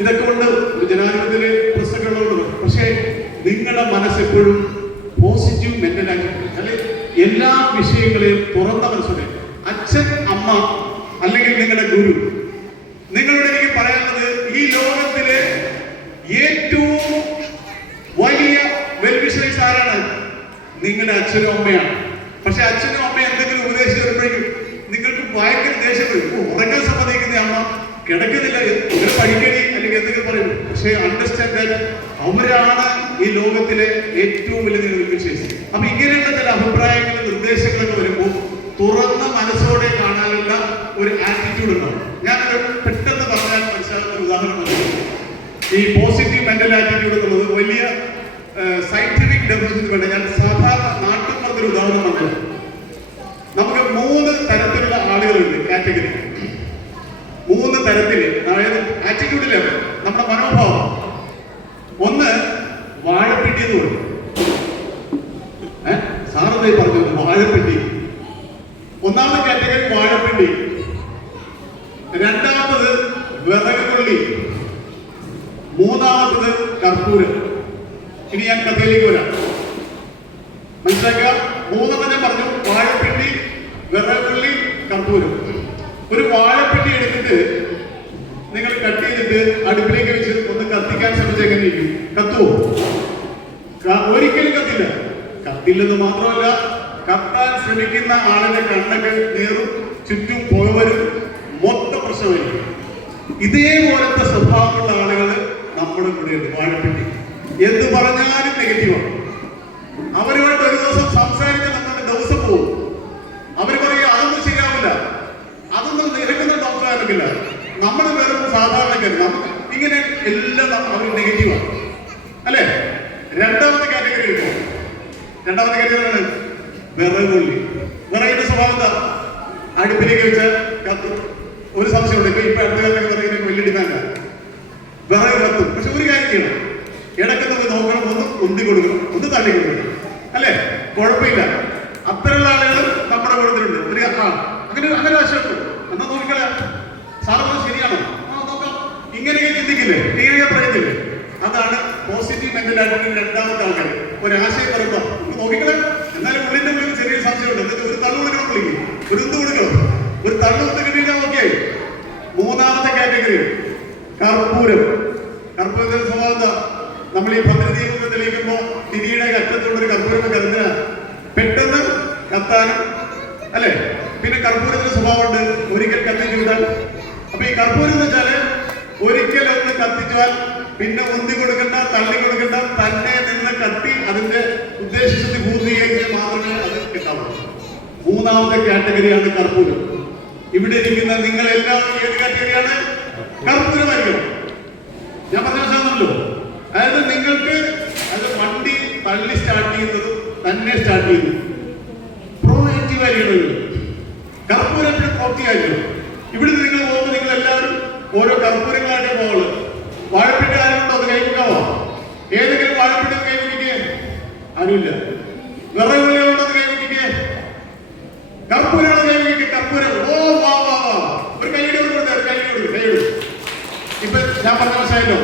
ഇതൊക്കെ കൊണ്ട് ജനാധിപത്യത്തില് പ്രശ്നങ്ങളുണ്ട്. പക്ഷേ നിങ്ങളുടെ മനസ്സെപ്പോഴും പോസിറ്റീവ് മെന്റൽ ആറ്റിറ്റ്യൂഡ് അല്ലെ? എല്ലാ വിഷയങ്ങളെയും തുറന്ന മനസ്സോടെ അച്ഛൻ, അമ്മ അല്ലെങ്കിൽ നിങ്ങളുടെ ഗുരു. നിങ്ങളോട് എനിക്ക് പറയാനുള്ളത്, ഈ ലോകത്തിലെ ഏറ്റവും വലിയ വെൽവിഷേഴ്സ് ആരാണ്? നിങ്ങളുടെ അച്ഛനും അമ്മയാണ്. പക്ഷെ അച്ഛനും അമ്മയും എന്തെങ്കിലും ഉപദേശിച്ച് വരുമ്പോഴേക്കും നിങ്ങൾക്ക് ഭയങ്കര ദേഷ്യം വരും. ഉറങ്ങാൻ സമ്മതിക്കുന്ന അമ്മ കിടക്കുന്നില്ല, ഇങ്ങനെ പഠിക്കണി അല്ലെങ്കിൽ എന്തെങ്കിലും പറയും. പക്ഷേ അണ്ടർസ്റ്റാൻഡ് ദാറ്റ് അവരാണ് ഈ ലോകത്തിലെ ഏറ്റവും വലിയ വെൽവിഷേഴ്സ്. അപ്പൊ ഇങ്ങനെയുള്ള ചില അഭിപ്രായങ്ങളും നിർദ്ദേശങ്ങളൊക്കെ വരുമ്പോൾ തുറന്ന മനസ്സോടെ കാണാനുള്ള ഒരു ആറ്റിറ്റ്യൂഡ് ഉണ്ടാവും. ഞാനൊരു പെട്ടെന്ന് പറഞ്ഞാൽ മനസ്സിലാക്കുന്ന ഒരു ഉദാഹരണം പറഞ്ഞു. ഈ പോസിറ്റീവ് മെന്റൽ ആറ്റിറ്റ്യൂഡ് എന്നുള്ളത് വലിയ സയന്റിഫിക് ഡെഫിനിഷൻ വേണ്ട. ഞാൻ സാധാരണ നാട്ടിൽ പറഞ്ഞൊരു ഉദാഹരണം പറഞ്ഞു. നമുക്ക് 3 തരത്തിലുള്ള ആളുകളുണ്ട്, കാറ്റഗറി. 3 തരത്തില്, അതായത് ആറ്റിറ്റ്യൂഡിലെ നമ്മുടെ മനോഭാവം. ഒന്ന് വാഴപ്പെട്ടി എന്ന് പറയും. സാറേ പറഞ്ഞു വാഴപ്പെട്ടി. 1ാമത്തെ കാറ്റഗറി വാഴപ്പെട്ടി. 2ാമത്തത് വിറകുകൊള്ളി. 3ാമത്തത് കർപ്പൂരം. ഇനി ഞാൻ കഥയിലേക്ക് വരാം. മനസ്സിലാക്കുക. 3 ഞാൻ പറഞ്ഞു: വാഴപ്പെട്ടി, വിറകുകൊള്ളി, കർപ്പൂരം. ഒരു വാഴപ്പെട്ടി എടുത്തിട്ട് നിങ്ങൾ കട്ട് ചെയ്തിട്ട് അടുപ്പിലേക്ക് വെച്ച് ഒന്ന് കത്തിക്കാൻ ശ്രമിച്ചാൽ എങ്ങനെ ഇരിക്കും? കത്തുവോ? ഒരിക്കലും കത്തില്ല. കത്തില്ലെന്ന് മാത്രമല്ല, കത്താൻ ശ്രമിക്കുന്ന ആളിന്റെ കണ്ണൊക്കെ നേറും, ചുറ്റും പുകവരും, മൊത്തം പ്രശ്നമായിരിക്കും. ഇതേപോലത്തെ സ്വഭാവമുള്ള ആളുകൾ നമ്മുടെ കൂടെയുണ്ട്. വാഴപ്പെട്ടി എന്ത് പറഞ്ഞാലും നെഗറ്റീവാണ്. അവരുമായിട്ട് ഒരു ദിവസം സംസാരിക്കാൻ നമ്മുടെ ദിവസം പോകും. അവർ പറയുക അതൊന്നും ശരിയാവില്ല, അതൊന്നും നിരക്കുന്ന ഡോക്ടർ ആയിരിക്കില്ല, നമ്മൾ വെറും സാധാരണക്കാർ. ഇങ്ങനെ എല്ലാം അവർ നെഗറ്റീവാണ് അല്ലെ? 2ാമത്തെ കാറ്റഗറി എടുക്കും. 2ാമത്തെ കാറ്റഗറിയാണ് വിറകുകൊള്ളി. വിറകിന്റെ സ്വഭാവം എന്താ? അടുപ്പിലേക്ക് വെച്ചാൽ കത്തും. ഒരു സംശയമുണ്ട്. ഇപ്പൊ അടുത്ത കാലത്തൊക്കെ വിറകിന് വലിയ ഡിമാൻഡാണ്. വിറക് കത്തും. പക്ഷെ ഒരു കാര്യം ചെയ്യണം, ഇടയ്ക്കൊന്ന് നോക്കണം, ഒന്ന് ഉന്തി കൊടുക്കണം, ഒന്ന് തള്ളി കൊടുക്കണം അല്ലെ? കുഴപ്പമില്ല. അത്തരമുള്ള ആളുകൾ നമ്മുടെ കൂട്ടത്തിലുണ്ട്. അങ്ങനെ ആശയപ്പെട്ടു എന്നാ നോക്കിക്കളെ. സാറത് ശരിയാണോ? നോക്കാം. ഇങ്ങനെയൊക്കെ ചിന്തിക്കില്ലേ? ഇങ്ങനെയൊക്കെ പറയത്തില്ലേ? അതാണ് പോസിറ്റീവ് മെന്റൽ ആറ്റിറ്റ്യൂഡ്. 2ാമത്തെ ആൾക്കാർ ഒരു ആശയം പറയുമ്പോ നോക്കിക്കളെ. എന്നാലും ഉള്ളിന്റെ ഉള്ളിൽ ചെറിയ സംശയമുണ്ട്. എന്നിട്ട് ഒരു തള്ളു കൊടുക്കണം, വിളിക്കും, ഒരു ഉന്ത് കൊടുക്കണം. ഒരു തള്ളു ഒന്ന് കിട്ടിയില്ല. ഓക്കെ. 3ാമത്തെ കാറ്റഗറി കർപ്പൂരം. കർപ്പൂരത്തിന്റെ സ്വഭാവം എന്താ? നമ്മൾ ഈ ഭദ്രദീപം തെളിയിക്കുമ്പോ തിരിയുടെ അറ്റത്തുള്ളൊരു കർപ്പൂരം കരുതുക, പെട്ടെന്ന് കത്താനും അല്ലെ? പിന്നെ കർപ്പൂരത്തിന്റെ സ്വഭാവമുണ്ട്, ഒരിക്കൽ കത്തിച്ചു വിടാൻ. അപ്പൊ ഈ കർപ്പൂരം എന്ന് വെച്ചാല് ഒരിക്കൽ ഒന്ന് കത്തിച്ചാൽ പിന്നെ ഉന്തി കൊടുക്കണ്ട, തള്ളി കൊടുക്കണ്ട, തന്നെ നിന്ന് കത്തി അതിന്റെ ഉദ്ദേശിച്ചത് പൂർത്തീകരിച്ച് മാത്രമേ അത് കിട്ടാവുള്ളൂ. 3ാമത്തെ കാറ്റഗറിയാണ് കർപ്പൂരം. ഇവിടെ ഇരിക്കുന്ന നിങ്ങളെല്ലാം ഏത് കാറ്റഗറിയാണ്? കർപ്പൂരമായിരിക്കണം. ഞാൻ പറഞ്ഞ മനസ്സിലാണല്ലോ. അതായത് നിങ്ങൾക്ക് അത് വണ്ടി തള്ളി സ്റ്റാർട്ട് ചെയ്യുന്നത് തന്നെ സ്റ്റാർട്ട് ചെയ്യുന്നു. പ്രോആക്റ്റീവ് ആയിരിക്കണം. കർപ്പൂരം എപ്പോഴും പ്രോക്റ്റീവ് ആയിരിക്കണം. ഇവിടെ നിങ്ങൾ പോകുമ്പോൾ നിങ്ങൾ എല്ലാവരും ഓരോ കർപ്പൂരങ്ങളായിട്ട് പോകുള്ളൂ. വാഴപ്പിണ്ടി ആരുണ്ടോ? അത് കൈവെക്കാവോ? ഏതെങ്കിലും വാഴപ്പിണ്ടി കൈവെക്കുക? ആരുമില്ല. വിറകുകളുണ്ടോ? അത് കൈവെക്കുക. കർപ്പൂരങ്ങൾ കൈവെക്കുക. കർപ്പൂരം. ഓ വാ വാ വാ, ഒരു കൈയ്യടി കൊടുത്തേ, കൈയ്യടി. ഇപ്പൊ ഞാൻ പറഞ്ഞ മനസ്സിലായല്ലോ.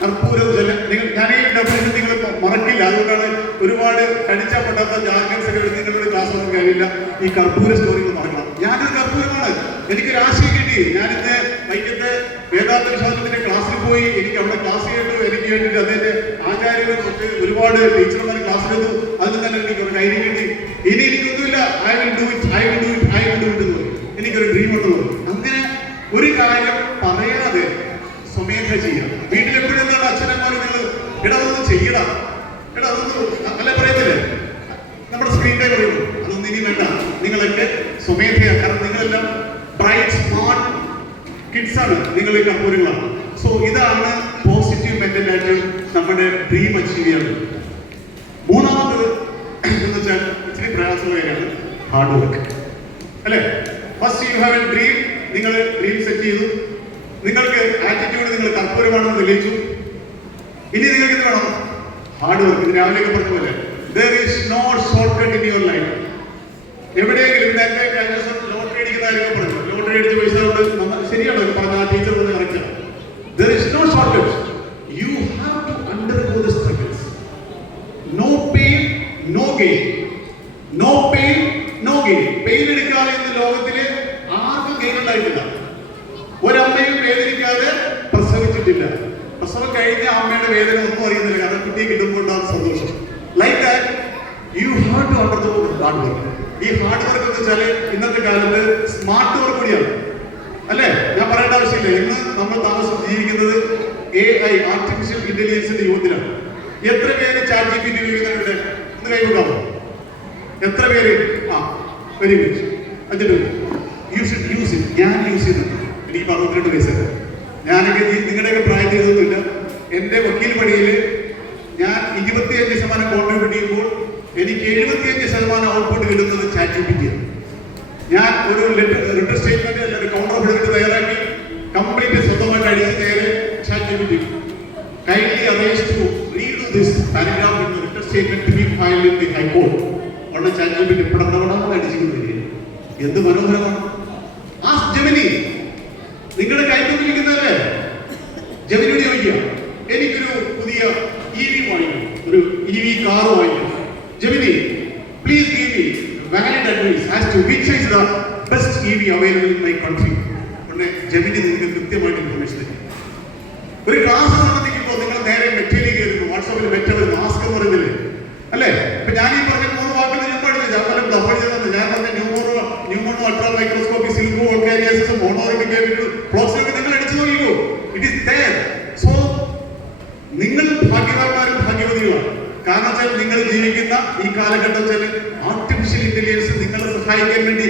കർപ്പൂരം ഞാൻ ഈ ഡെഫിനിഷൻ നിങ്ങൾ മറക്കില്ല. അതുകൊണ്ടാണ് ഒരുപാട് കടിച്ചാൽ പെട്ടാത്ത ജാർഗൻസ് ഒക്കെ നിങ്ങളുടെ ക്ലാസ് ഒന്നും കഴിയില്ല. ഈ കർപ്പൂര സ്റ്റോറികൾ മറക്കണം. ഞാനൊരു കർപ്പൂരമാണ്. എനിക്കൊരു ആശയം കിട്ടി. ഞാനിന്ന് വൈകിട്ട് വേദാന്ത വിശ്വാസത്തിന്റെ ക്ലാസ്സിൽ പോയി. എനിക്ക് അവിടെ ക്ലാസ് കേട്ടു. എനിക്ക് വേണ്ടിയിട്ട് അതിന്റെ ആചാര്യങ്ങൾ മറ്റ് ഒരുപാട് ടീച്ചർമാർ ക്ലാസ്സിലെത്തു. അതിൽ തന്നെ എനിക്ക് ഒരു ധൈര്യം കിട്ടി. ഇനി എനിക്കൊന്നുമില്ല, ഐ വിൽ ഡു ഇറ്റ് എന്ന് പറയും. എനിക്കൊരു ഡ്രീം ഉണ്ടെന്ന് പറയും. അങ്ങനെ ഒരു കാര്യം പറയാതെ സ്വമേധ ചെയ്യാം. വീട്ടിലെപ്പോഴും എന്താണ് അച്ഛനന്മാരും നിങ്ങൾ എടാ അതൊന്നും ചെയ്യടാ, എടാ അതൊന്നും അല്ല പറയത്തില്ലേ? നമ്മുടെ സ്ക്രീൻ ടൈം പറയുള്ളൂ. അതൊന്നും ഇനി വേണ്ട. നിങ്ങളൊക്കെ സ്വമേധയാണ്. കാരണം നിങ്ങളെല്ലാം ബ്രൈറ്റ് സ്മാർട്ട് കിഡ്സ് ആണ്. നിങ്ങൾ ഈ കർപ്പൂരങ്ങളാണ്. സോ ഇതാണ് പോസിറ്റീവ് മെന്റലായിട്ട് നമ്മുടെ ഡ്രീം അച്ചീവ് ചെയ്യാൻ. മൂന്നാമത് എന്ന് വെച്ചാൽ ഇച്ചിരി പ്രയാസമുള്ള കാര്യമാണ് ഹാർഡ് വർക്ക്. അല്ലേ? First you have A dream. നിങ്ങൾ ഡ്രീം സെറ്റ് ചെയ്തു. നിങ്ങൾക്ക് ആറ്റിറ്റ്യൂഡ് നിങ്ങൾ കർപ്പൂരമാണെന്ന് തെളിയിച്ചു. ഇനി നിങ്ങൾക്ക് എന്ത് വേണം? Hard work. ഇത് രാവിലെയൊക്കെ പറഞ്ഞ പോലെ there is no shortcut in your life. എവിടെയെങ്കിലും നേരത്തെ കഴിഞ്ഞ ദിവസം ലോട്ടറി അടിക്കുന്ന കാര്യം പറഞ്ഞു. ലോട്ടറി അടിച്ച പൈസ കൊണ്ട് ശരിയാണോ പറഞ്ഞ ആ ടീച്ചർ തന്നെ correct. there is no shortcut. you have to undergo the struggles. no pain no gain. no pain no gain. Pain എടുക്കാതെ ഇന്ന് ലോകത്തില് ആർക്കും ഗെയിൻ ഉണ്ടായിട്ടില്ല. ഒരമ്മയും വേദനിക്കാതെ പ്രസവിച്ചിട്ടില്ല. പ്രസവം കഴിഞ്ഞ അമ്മയുടെ വേദന ഒന്നും അറിയുന്നില്ല. കാരണം കുട്ടിയെ കിട്ടുമ്പോൾ ഉണ്ടാകുന്ന സന്തോഷം. Like that you have to undergo hard work. ഈ ഹാർഡ് വർക്ക് എന്ന് വെച്ചാൽ ഇന്നത്തെ കാലത്ത് സ്മാർട്ട് വർക്ക് കൂടിയാണ്. അല്ലേ? ഞാൻ പറയേണ്ട ആവശ്യമില്ല. ഇന്ന് നമ്മൾ ജീവിക്കുന്നത് AI ആർട്ടിഫിഷ്യൽ ഇന്റലിജൻസിന്റെ യുഗത്തിലാണ്. എത്ര പേര് ചാറ്റ് GPT ഉപയോഗിക്കുന്നുണ്ട്? ഒന്ന് കൈവിടാമോ? എത്ര പേര്? Very good. എന്നിട്ട് യു ഷുഡ് യൂസ് ഇറ്റ്. ഞാൻ യൂസ് ചെയ്യുന്നുണ്ട്. എനിക്ക് 62 വയസ്സാണ്. ഞാനൊക്കെ നിങ്ങളുടെയൊക്കെ പ്രായം ചെയ്തൊന്നുമില്ല. എൻ്റെ വക്കീൽ പണിയിൽ ഞാൻ 25% കോൺട്രിബ്യൂട്ട് ചെയ്യുമ്പോൾ എനിക്ക് 75% ഔട്ട്പുട്ട് കിട്ടുന്നത് ചാറ്റ് GPT ആണ്. ഞാൻ ഒരു റിട്ടേൺ സ്റ്റേറ്റ്മെന്റ് അല്ലെങ്കിൽ കൗണ്ടർ ഓഫ് തയ്യാറാക്കി കംപ്ലീറ്റ് സ്വന്തമായിട്ട് അടിച്ച് നേരെ chat GPT. Kindly arrange to read this paragraph in the return statement to be filed in the high court. അവിടെ ചാറ്റ് GPT ഇപ്പടപടപടന്ന് അടിച്ചിരിക്കുന്നത് എന്ത് മനോഹരമാണ്. ആ ജെമിനി നിങ്ങളുടെ കൈക്കൊണ്ടിരിക്കുന്നതല്ലേ? ജെമിനിയോട് ചോദിക്കുക, എനിക്കൊരു പുതിയ EV വാങ്ങിക്കണം, ഒരു EV കാർ വാങ്ങിക്കണം. Gemini please give me valid advice as to which is the best EV available in my country. ഉടനെ ജെമിനി നിങ്ങൾക്ക് കൃത്യമായിട്ട് ഇൻഫർമേഷൻ തരും. ഒരു ക്ലാസ് നടന്നിരിക്കുമ്പോൾ നിങ്ങൾ നേരെ മെറ്റയിലേക്ക് കയറുന്നു. വാട്സാപ്പിൽ മെറ്റ വരുന്നു, ആസ്ക് എന്ന് പറയുന്നില്ലേ? അല്ലേ? ഇപ്പൊ ഞാൻ ഈ പറഞ്ഞ 3 വാക്കുകൾ ഞാൻ പഠിച്ചു. ഞാൻ പറഞ്ഞ ന്യൂമോണോ അൾട്രാ മൈക്രോസ്കോപ്പി സിൽക്കോ ഓർഗാനിസം മോണോറിക് ഫ്ലോക്സിലൊക്കെ നിങ്ങൾ അടിച്ചു നോക്കിക്കോ. It is there. സോ നിങ്ങൾ ഭാഗ്യവാന്മാരും ഭാഗ്യവതികളാണ്. കാരണം വെച്ചാൽ നിങ്ങൾ ജീവിക്കുന്ന ഈ കാലഘട്ടം വെച്ചാൽ ആർട്ടിഫിഷ്യൽ ഇന്റലിജൻസ് നിങ്ങളെ സഹായിക്കാൻ വേണ്ടി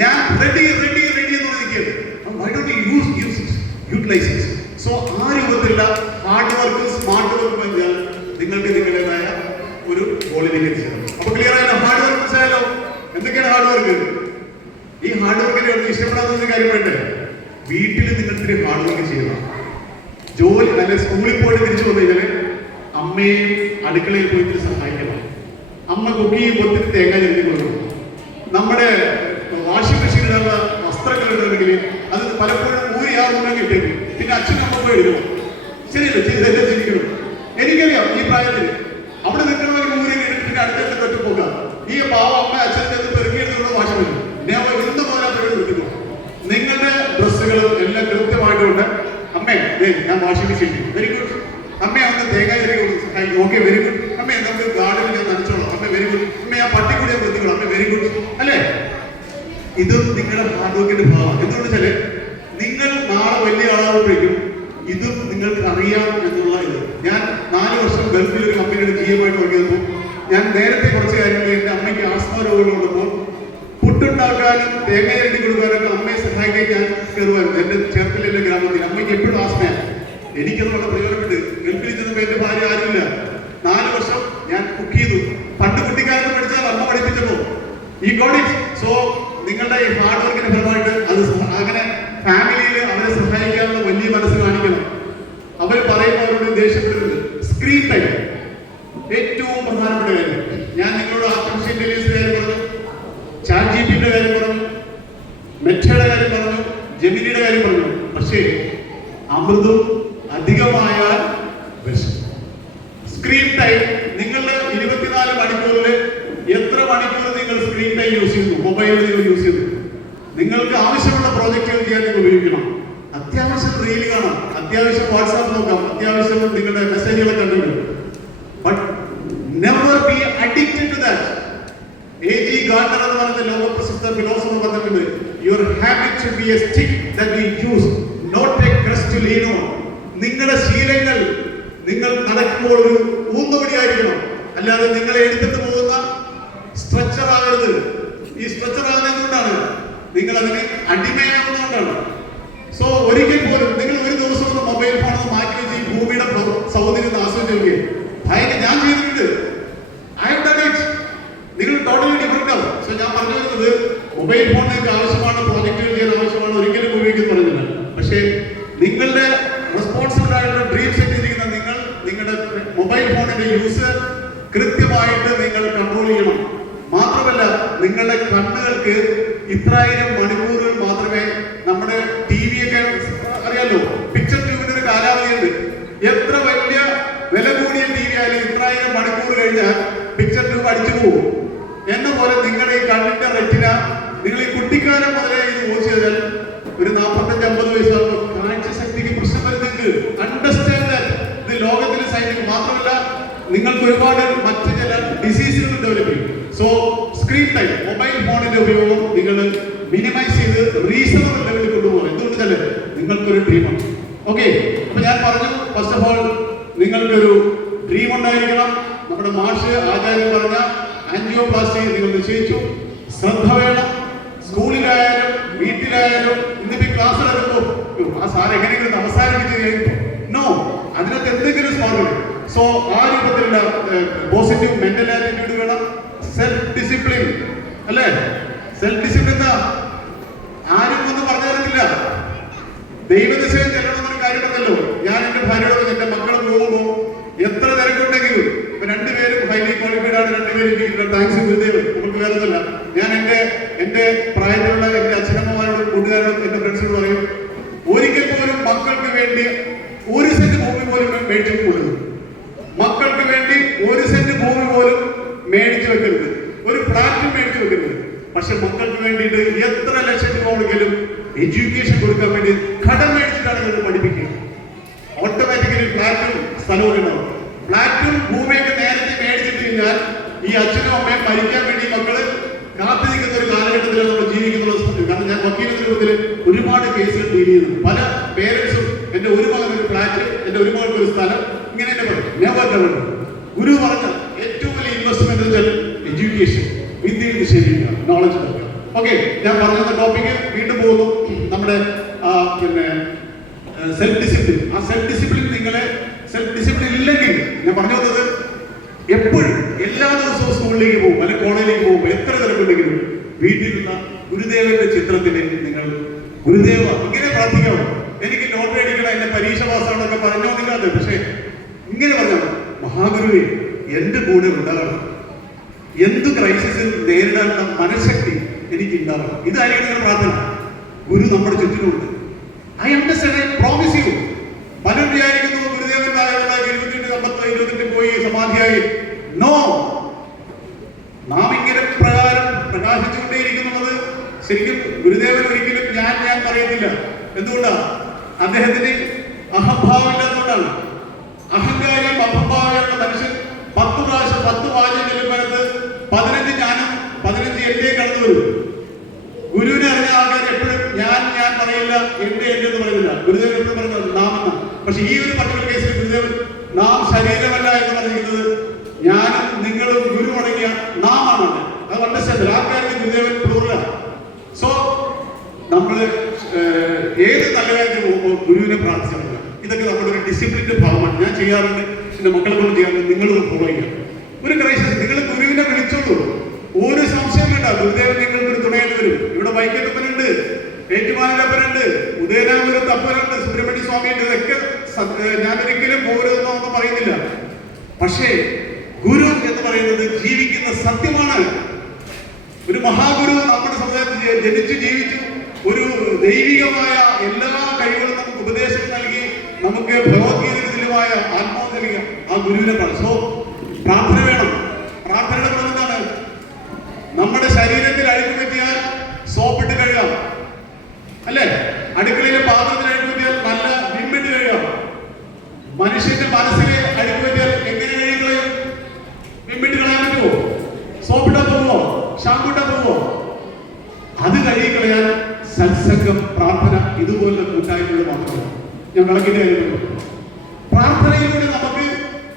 ഞാൻ റെഡി എന്ന് പറഞ്ഞിരിക്കുകയാണ്. Why don't you use it, utilise it. So ആ രൂപത്തിലുള്ള ഹാർഡ് വർക്കും സ്മാർട്ട് വർക്കും എന്നാൽ നിങ്ങൾക്ക് നിങ്ങളുടേതായ ഒരു ഗോളിലേക്ക് എത്തിച്ചേരണം. അപ്പൊ ക്ലിയർ ആയാലോ? ഹാർഡ് വർക്ക് മനസ്സിലായല്ലോ? എന്തൊക്കെയാണ് ഹാർഡ് വർക്ക്? ഈ ഹാർഡ് വർക്കിനെ ഇഷ്ടപ്പെടാത്ത കാര്യം വേണ്ടേ? വീട്ടിൽ നിങ്ങൾ ഇത്തിരി ഹാർഡ് വർക്ക് ചെയ്യണം. ജോലി അല്ലെ സ്കൂളിൽ പോയിട്ട് തിരിച്ചു വന്നു കഴിഞ്ഞാൽ അമ്മയെ അടുക്കളയിൽ പോയിട്ട് സഹായിക്കണം. അമ്മ കുക്ക് ചെയ്യുമ്പോൾ ഒത്തിരി തേങ്ങ ചെറുതി കൊടുക്കണം. നമ്മുടെ വാഷിംഗ് മെഷീനിലുള്ള വസ്ത്രങ്ങൾ ഉണ്ടെങ്കിൽ അത് പലപ്പോഴും ഊരിയാകുമ്പോൾ കിട്ടും. പിന്നെ അച്ഛനും അമ്മ പോയി എടുക്കണം. ശരിയല്ലോ? ചെയ്തെല്ലാം ചിരിക്കണം. എനിക്കറിയാം ഈ പ്രായത്തിൽ അവിടെ നിൽക്കുന്നവർ ഊരി പിന്നെ അടുത്തേക്ക് തൊട്ട് പോകാം. ഈ പാവ അമ്മ അച്ഛൻ്റെ പെറുകിയെടുത്തുള്ള വാഷിംഗ് മെഷീൻ ഇന്ന് പോലെ കിട്ടുന്നു. നിങ്ങളുടെ ഡ്രസ്സുകളും എല്ലാം കൃത്യമായിട്ടുണ്ട്. അമ്മേ ഞാൻ വാഷിംഗ് മെഷീൻ, വെരി ഗുഡ്. അമ്മയെ അന്ന് തേങ്ങ ചെറിയ ഓക്കെ, വെരി ഗുഡ്. അമ്മയെ നമുക്ക് ഗാർഡനിൽ ഞാൻ നനച്ചോളാം. അമ്മ വെരി ഗുഡ്. അമ്മ ആ പട്ടിക്കൂടി ഞാൻ വൃത്തിക്കണം. അമ്മ വെരി ഗുഡ്. അല്ലേ? ഇത് നിങ്ങളുടെ ഹാർഡ് വർക്കിന്റെ ഭാഗമാണ്. എന്തുകൊണ്ട് വെച്ചാല് നിങ്ങൾ നാളെ വലിയ ആളാകുമ്പോഴേക്കും ഇത് നിങ്ങൾക്ക് അറിയാം എന്നുള്ള ഇത്. ഞാൻ 4 വർഷം ഗൾഫിൽ ഒരു കമ്പനിയുടെ GM ആയിട്ട് വർക്ക് ചെയ്തപ്പോൾ ഞാൻ നേരത്തെ കുറച്ച് കാര്യങ്ങൾ എൻ്റെ അമ്മയ്ക്ക് ആസ്മ രോഗങ്ങളുള്ളപ്പോൾ പുട്ടുണ്ടാക്കാനും തേങ്ങ എഴുതി കൊടുക്കാനൊക്കെ അമ്മയെ സഹായിക്കാൻ ഞാൻ കയറുമായിരുന്നു. എൻ്റെ ചേർക്കലിലെ ഗ്രാമത്തിൽ അമ്മയ്ക്ക് എപ്പോഴും ആസ്മയാണ്. എനിക്കത് വളരെ പ്രയോജനപ്പെട്ട് ഗൾഫിൽ ചെന്നപ്പോൾ എൻ്റെ ഭാര്യ ആരുമില്ല. 4 വർഷം ഞാൻ കുക്ക് ചെയ്തു. പണ്ട് കുട്ടിക്കാലത്ത് പഠിച്ചാൽ അമ്മ പഠിപ്പിച്ചപ്പോൾ ഈ ഗോട്ട് ഇറ്റ്. സോ നിങ്ങളുടെ ഈ ഹാർഡ് വർക്കിന്റെ ഫലമായിട്ട് അത് അങ്ങനെ ഫാമിലിയിൽ അവരെ സഹായിക്കാനുള്ള ദേഷ്യപ്പെടുന്നത് സ്ക്രീൻ ടൈം. ഏറ്റവും പ്രധാനപ്പെട്ട കാര്യം ഞാൻ നിങ്ങളോട് ആർട്ടിഫിഷ്യൽ ഇന്റലിജൻസിന്റെ കാര്യം പറഞ്ഞു, ചാറ്റ് ജിപിടിയുടെ കാര്യം പറഞ്ഞു, മെറ്റയുടെ കാര്യം പറഞ്ഞു, ജെമിനിയുടെ കാര്യം പറഞ്ഞു. പക്ഷേ അമൃതും അധികമായാൽ വിഷം. സ്ക്രീൻ ടൈം നിങ്ങളുടെ 24 മണിക്കൂറിൽ എത്ര മണിക്കൂർ നിങ്ങൾ സ്ക്രീൻ ടൈം യൂസ് ചെയ്യുന്നു, മൊബൈൽ നിങ്ങൾ യൂസ് ചെയ്യുന്നു? നിങ്ങൾക്ക് ആവശ്യമുള്ള പ്രോജക്റ്റുകൾ ചെയ്യാൻ നിങ്ങൾ ഉപയോഗിക്കണം. അത്യാവശ്യം റീൽ കാണാം, അത്യാവശ്യം വാട്സാപ്പ് നോക്കാം, അത്യാവശ്യം നിങ്ങളുടെ മെസ്സേജുകളെ കണ്ടിട്ടുണ്ട്. But never be addicted to that. A.G. Gardner എന്ന് പറയുന്ന ലോകപ്രസിദ്ധ ഫിലോസഫർ പറഞ്ഞിട്ടുണ്ട്, your habit should be a stick that we use, not a crust to lean on. നിങ്ങളുടെ ശീലങ്ങൾ നിങ്ങൾ നടക്കുമ്പോൾ ഒരു ഊന്നുവടിയായിരിക്കണം, അല്ലാതെ നിങ്ങളെ എടുത്തിട്ട് പോകുന്ന സ്ട്രക്ചർ ആകരുത്. ഈ സ്ട്രക്ചർ ആകുന്നതുകൊണ്ടാണ് നിങ്ങൾ അതിന് അടിമയാകുന്നതുകൊണ്ടാണ്. സോ ഒരിക്കൽ പോലും നിങ്ങൾ ഒരു ദിവസം ഒന്ന് മൊബൈൽ ഫോൺ ഒന്ന് മാറ്റി വെച്ച് ഈ ഭൂമിയുടെ സൗന്ദര്യം ആസ്വദിച്ച് നോക്കിയേ. ഭയങ്കര ഞാൻ ചെയ്തിട്ടുണ്ട്. I have done it. നിങ്ങൾ ടോട്ടലി ഡിഫറെന്റ് ആവും. സോ ഞാൻ പറഞ്ഞു വരുന്നത് മൊബൈൽ ഫോൺ നിങ്ങൾക്ക് ആവശ്യമാണ്, പ്രോജക്റ്റുകൾ ചെയ്യാൻ ആവശ്യമാണ്, ഒരിക്കലും ഉപയോഗിക്കുന്നു പറയുന്നില്ല. പക്ഷേ നിങ്ങളുടെ റെസ്പോൺസിബിൾ ആയിട്ടുള്ള ഡ്രീം സെറ്റ് ചെയ്തിരിക്കുന്ന നിങ്ങൾ നിങ്ങളുടെ മൊബൈൽ ഫോണിന്റെ യൂസ് കൃത്യമായിട്ട് നിങ്ങൾ കൺട്രോൾ ചെയ്യണം. മാത്രമല്ല നിങ്ങളുടെ കണ്ണുകൾക്ക് ഇത്രായിരം മണിക്കൂറുകൾ മാത്രമേ, നമ്മുടെ ടി വി ഒക്കെ അറിയാലോ, പിക്ചർ ട്യൂബിന് ഒരു കാലാവധിയുണ്ട്. എത്ര വലിയ വില കൂടിയ ടി വി ആയാലും ഇത്രായിരം മണിക്കൂർ കഴിഞ്ഞാൽ പിക്ചർ ട്യൂബ് അടിച്ചു പോകും. എന്ന പോലെ നിങ്ങളുടെ ഈ കണ്ണിന്റെ റെറ്റിന നിങ്ങൾ ഈ കുട്ടിക്കാലം മുതലേ ഇത് യൂസ് ചെയ്താൽ ഒരു 45-50 വയസ്സാകുമ്പോൾ കാഴ്ച ശക്തിക്ക് പ്രശ്നം വരുന്നുണ്ട്. Understand that. ഇത് ലോകത്തിലെ സൈനിക മാത്രമല്ല, നിങ്ങൾക്ക് ഒരുപാട് മറ്റു ചില ഡിസീസുകൾ ഡെവലപ്പ് ചെയ്യും. സോ സ്ക്രീൻ ടൈം, മൊബൈൽ ഫോണിന്റെ ഉപയോഗം നിങ്ങൾ മിനിമൈസ് ചെയ്ത് റീസണബിൾ ലെവലിൽ കൊണ്ടുപോകും. എന്തുകൊണ്ടല്ലേ നിങ്ങൾക്കൊരു ഡ്രീമാണ്. ഓക്കെ, അപ്പൊ ഞാൻ പറഞ്ഞു, ഫസ്റ്റ് ഓഫ് ഓൾ നിങ്ങൾക്കൊരു ഡ്രീം ഉണ്ടായിരിക്കണം. നമ്മുടെ മാഷ് ആചാര്യൻ പറഞ്ഞ ആൻജിയോപ്ലാസ്റ്റി നിങ്ങൾ നിശ്ചയിച്ചു. ശ്രദ്ധ വേണം. സ്കൂളിലായാലും വീട്ടിലായാലും ഇന്നിപ്പോ ക്ലാസ് എടുക്കുമ്പോൾ ആ സാർ എങ്ങനെയെങ്കിലും അവസാനിപ്പിച്ച് കഴിഞ്ഞു നോ, അതിനകത്ത് എന്തെങ്കിലും സ്മാർട്ട്. സോ ആ രൂപത്തിലുള്ള പോസിറ്റീവ് മെന്റൽ ആറ്റിറ്റ്യൂഡ് വേണം. സെൽഫ് ഡിസിപ്ലിൻ അല്ലേ? സെൽഫ് ഡിസിപ്ലിൻ എന്താ? ആരും ഒന്നും പറഞ്ഞു തരത്തില്ല. ദൈവനിശ്ചയം ചെല്ലണമെന്നൊരു കാര്യമുണ്ടല്ലോ. ഞാൻ എന്റെ ഭാര്യയോട് എന്റെ മക്കളെ പോകുമ്പോ എത്ര തിരക്കുണ്ടെങ്കിലും ഇപ്പൊ രണ്ടുപേരും ഹൈലി ക്വാളിഫൈഡ് ആണ്, രണ്ടുപേരും താങ്ക്സ് ഗുരുദേവ്, നമുക്ക് വേറൊന്നുമില്ല. ഞാൻ എന്റെ പ്രായത്തിലുള്ള എന്റെ അച്ഛനമ്മമാരോടും കൂട്ടുകാരോടും എന്റെ ഫ്രണ്ട്സിനോട് പറയും, ഒരിക്കൽ പോലും മക്കൾക്ക് വേണ്ടി 1 സെന്റ് ഭൂമി പോലും മേടിച്ചു കൊടുക്കരുത്. മക്കൾക്ക് വേണ്ടി 1 സെന്റ് ഭൂമി പോലും മേടിച്ചു വെക്കരുത്, ഒരു ഫ്ലാറ്റും മേടിച്ചു വെക്കരുത്. പക്ഷെ മക്കൾക്ക് വേണ്ടിയിട്ട് എത്ര ലക്ഷം രൂപ കൊടുക്കലും എഡ്യൂക്കേഷൻ കൊടുക്കാൻ വേണ്ടി കടം മേടിച്ചിട്ടാണ് നിങ്ങൾ പഠിപ്പിക്കുക. ഓട്ടോമാറ്റിക്കലി ഫ്ലാറ്റും സ്ഥലവും ഉണ്ടാവും. ഫ്ലാറ്റും ഭൂമിയൊക്കെ നേരത്തെ മേടിച്ചിട്ട് കഴിഞ്ഞാൽ ഈ അച്ഛനും അമ്മയും മരിക്കാൻ വേണ്ടി മക്കള് കാത്തു നിൽക്കുന്ന ഒരു കാലഘട്ടത്തിലാണ് നമ്മൾ ജീവിക്കുന്നത്. കാരണം ഞാൻ വക്കീൽ രൂപത്തിൽ ഒരുപാട് കേസുകൾ ഡീൽ ചെയ്യുന്നു. പല പേരൻസും എന്റെ ഒരു മകനൊരു ഫ്ലാറ്റ്, എന്റെ ഒരു മകൾക്ക് ഒരു സ്ഥലം, ഇങ്ങനെ തന്നെ പറയും. ഞാൻ പറഞ്ഞു, ഗുരു പറഞ്ഞ ഏറ്റവും വലിയ ഇൻവെസ്റ്റ്മെന്റ് എഡ്യൂക്കേഷൻ, വിദ്യയിൽ നിക്ഷേപിക്കുക, നോളജ് നൽകുക. ഓക്കെ, ഞാൻ പറഞ്ഞ ടോപ്പിക്ക് വീണ്ടും പോകുന്നു. നമ്മുടെ പിന്നെ സെൽഫ് ഡിസിപ്ലിൻ. ആ സെൽഫ് ഡിസിപ്ലിൻ നിങ്ങളെ സെൽഫ് ഡിസിപ്ലിൻ ഇല്ലെങ്കിൽ, ഞാൻ പറഞ്ഞു വന്നത്, എപ്പോഴും എല്ലാ ദിവസവും സ്കൂളിലേക്ക് പോകും അല്ലെങ്കിൽ കോളേജിലേക്ക് പോകുമ്പോൾ എത്ര തിരക്കുണ്ടെങ്കിലും വീട്ടിലുള്ള ഗുരുദേവന്റെ ചിത്രത്തിന് നിങ്ങൾ ഗുരുദേവ ഇങ്ങനെ പ്രാർത്ഥിക്കാമോ? എനിക്ക് ലോട്ടറി അടിക്കണം, എന്റെ പരീക്ഷ പാസ്സാണെന്നൊക്കെ പറഞ്ഞോന്നില്ലാതെ, പക്ഷെ ഇങ്ങനെ പറഞ്ഞാൽ മഹാഗുരുവേ എന്റെ കൂടെ ഉണ്ടാകണം, എന്ത് ക്രൈസിസും നേരിടാനുള്ള മനഃശക്തി എനിക്ക് ഉണ്ടാവണം. ഇതായിരിക്കും നിങ്ങളുടെ പ്രാർത്ഥന. ഗുരു നമ്മുടെ ചുറ്റിനുണ്ട്. I understand, I promise you. പലരും വിചാരിക്കുന്നു ഗുരുദേവൻ 28 പോയി സമാധിയായി. നോ, നാം ഇങ്ങനെ പ്രകാരം പ്രകാശിച്ചുകൊണ്ടേയിരിക്കുന്നത് ശരിക്കും ഗുരുദേവൻ ഒരിക്കലും ഞാൻ പറയുന്നില്ല. എന്തുകൊണ്ടാണ്? അദ്ദേഹത്തിന് അഹംഭാവമില്ലാത്തതുകൊണ്ടാണ്. അഹങ്കാരിയും അഹംഭാവമുള്ള മനുഷ്യൻ 10 പ്രാവശ്യം 10 വാചകം ചെല്ലുമ്പോഴത്ത് 15 ഞാനും 15 എന്റെ കടന്നു വരും. ഗുരുവിനെ അറിഞ്ഞ ആൾക്കാർ എപ്പോഴും ഞാൻ പറയില്ല, എന്റെ എന്ന് പറയുന്നില്ല. ഗുരുദേവൻ എപ്പോഴും പറയുന്നത് നാം എന്ന. പക്ഷെ ഈ ഒരു പർട്ടിക്കുലർ കേസിൽ ഗുരുദേവൻ നാം ശരീരമല്ല എന്ന് പറഞ്ഞിരിക്കുന്നത് ഞാനും നിങ്ങളും ഗുരു അടങ്ങിയ നാം ആണ്. അത് അണ്ടർസ്റ്റാൻഡ്. ആൾക്കാർക്ക് ഗുരുദേവൻ പ്ലൂറലാണ്. സോ നമ്മള് ഏത് നല്ല കാര്യത്തിന് പോകുമ്പോൾ ഗുരുവിനെ പ്രാർത്ഥിച്ചാൽ ഇതൊക്കെ നമ്മുടെ ഒരു ഡിസിപ്ലിന്റെ ഭാഗമാണ്. ഞാൻ ചെയ്യാറുണ്ട്, എന്റെ മക്കളെ കൊണ്ട് ചെയ്യാറുണ്ട്, നിങ്ങളും ഫോളോ ചെയ്യാം. ഒരു ക്രൈസിസ് നിങ്ങൾ ഗുരുവിനെ വിളിച്ചോളൂ, ഒരു സംശയം വേണ്ട. ഗുരുദേവൻ നിങ്ങൾക്ക് ഒരു തുണയായിട്ട് വരും. ഇവിടെ വൈക്കത്തപ്പനുണ്ട്, ഏറ്റുമാനൂരപ്പനുണ്ട്, ഉദയനാപുരത്ത് അപ്പനുണ്ട്, സുബ്രഹ്മണ്യ സ്വാമിയുണ്ട്. ഇതൊക്കെ ഞാൻ ഒരിക്കലും പോരുന്നോ എന്ന് പറയുന്നില്ല. പക്ഷേ ഗുരു എന്ന് പറയുന്നത് ജീവിക്കുന്ന സത്യമാണ്. ഒരു മഹാഗുരു നമ്മുടെ സമുദായത്തിൽ ജനിച്ചു ജീവിച്ചു, ഒരു ദൈവികമായ എല്ലാ കഴിവുകളും നമുക്ക് ഉപദേശം നൽകി, നമുക്ക് ഭഗവത്ഗീതയ്ക്ക് തുല്യമായ ആത്മാവ് നൽകിയ ആ ഗുരുവിനെ കാണും. സോ പ്രാർത്ഥന വേണം. പ്രാർത്ഥനയുടെ ഫലം എന്താണ്? നമ്മുടെ ശരീരത്തിൽ അഴുക്ക് പറ്റിയാൽ സോപ്പിട്ട് കഴുകാം, അല്ലേ? അടുക്കളയിലെ പാത്രത്തിൽ അഴുക്ക് പറ്റിയാൽ നല്ല വിമ്മിട്ട് കഴുകാം. മനുഷ്യന്റെ മനസ്സിലെ അഴുക്ക് പറ്റിയാൽ എങ്ങനെ കഴുകിക്കളയും? വിമ്മിട്ട് കളയാൻ പറ്റുമോ? സോപ്പിട്ടാ പോവോ? ഷാമ്പൂട്ടാ പോവോ? അത് കഴുകിക്കളയാൻ സത്സംഗം, പ്രാർത്ഥന, ഇതുപോലുള്ള കൂട്ടായ്മകൾ മാത്രമല്ല. ഞാൻ വിളക്കിന്റെ കാര്യം, പ്രാർത്ഥനയിലൂടെ നമുക്ക്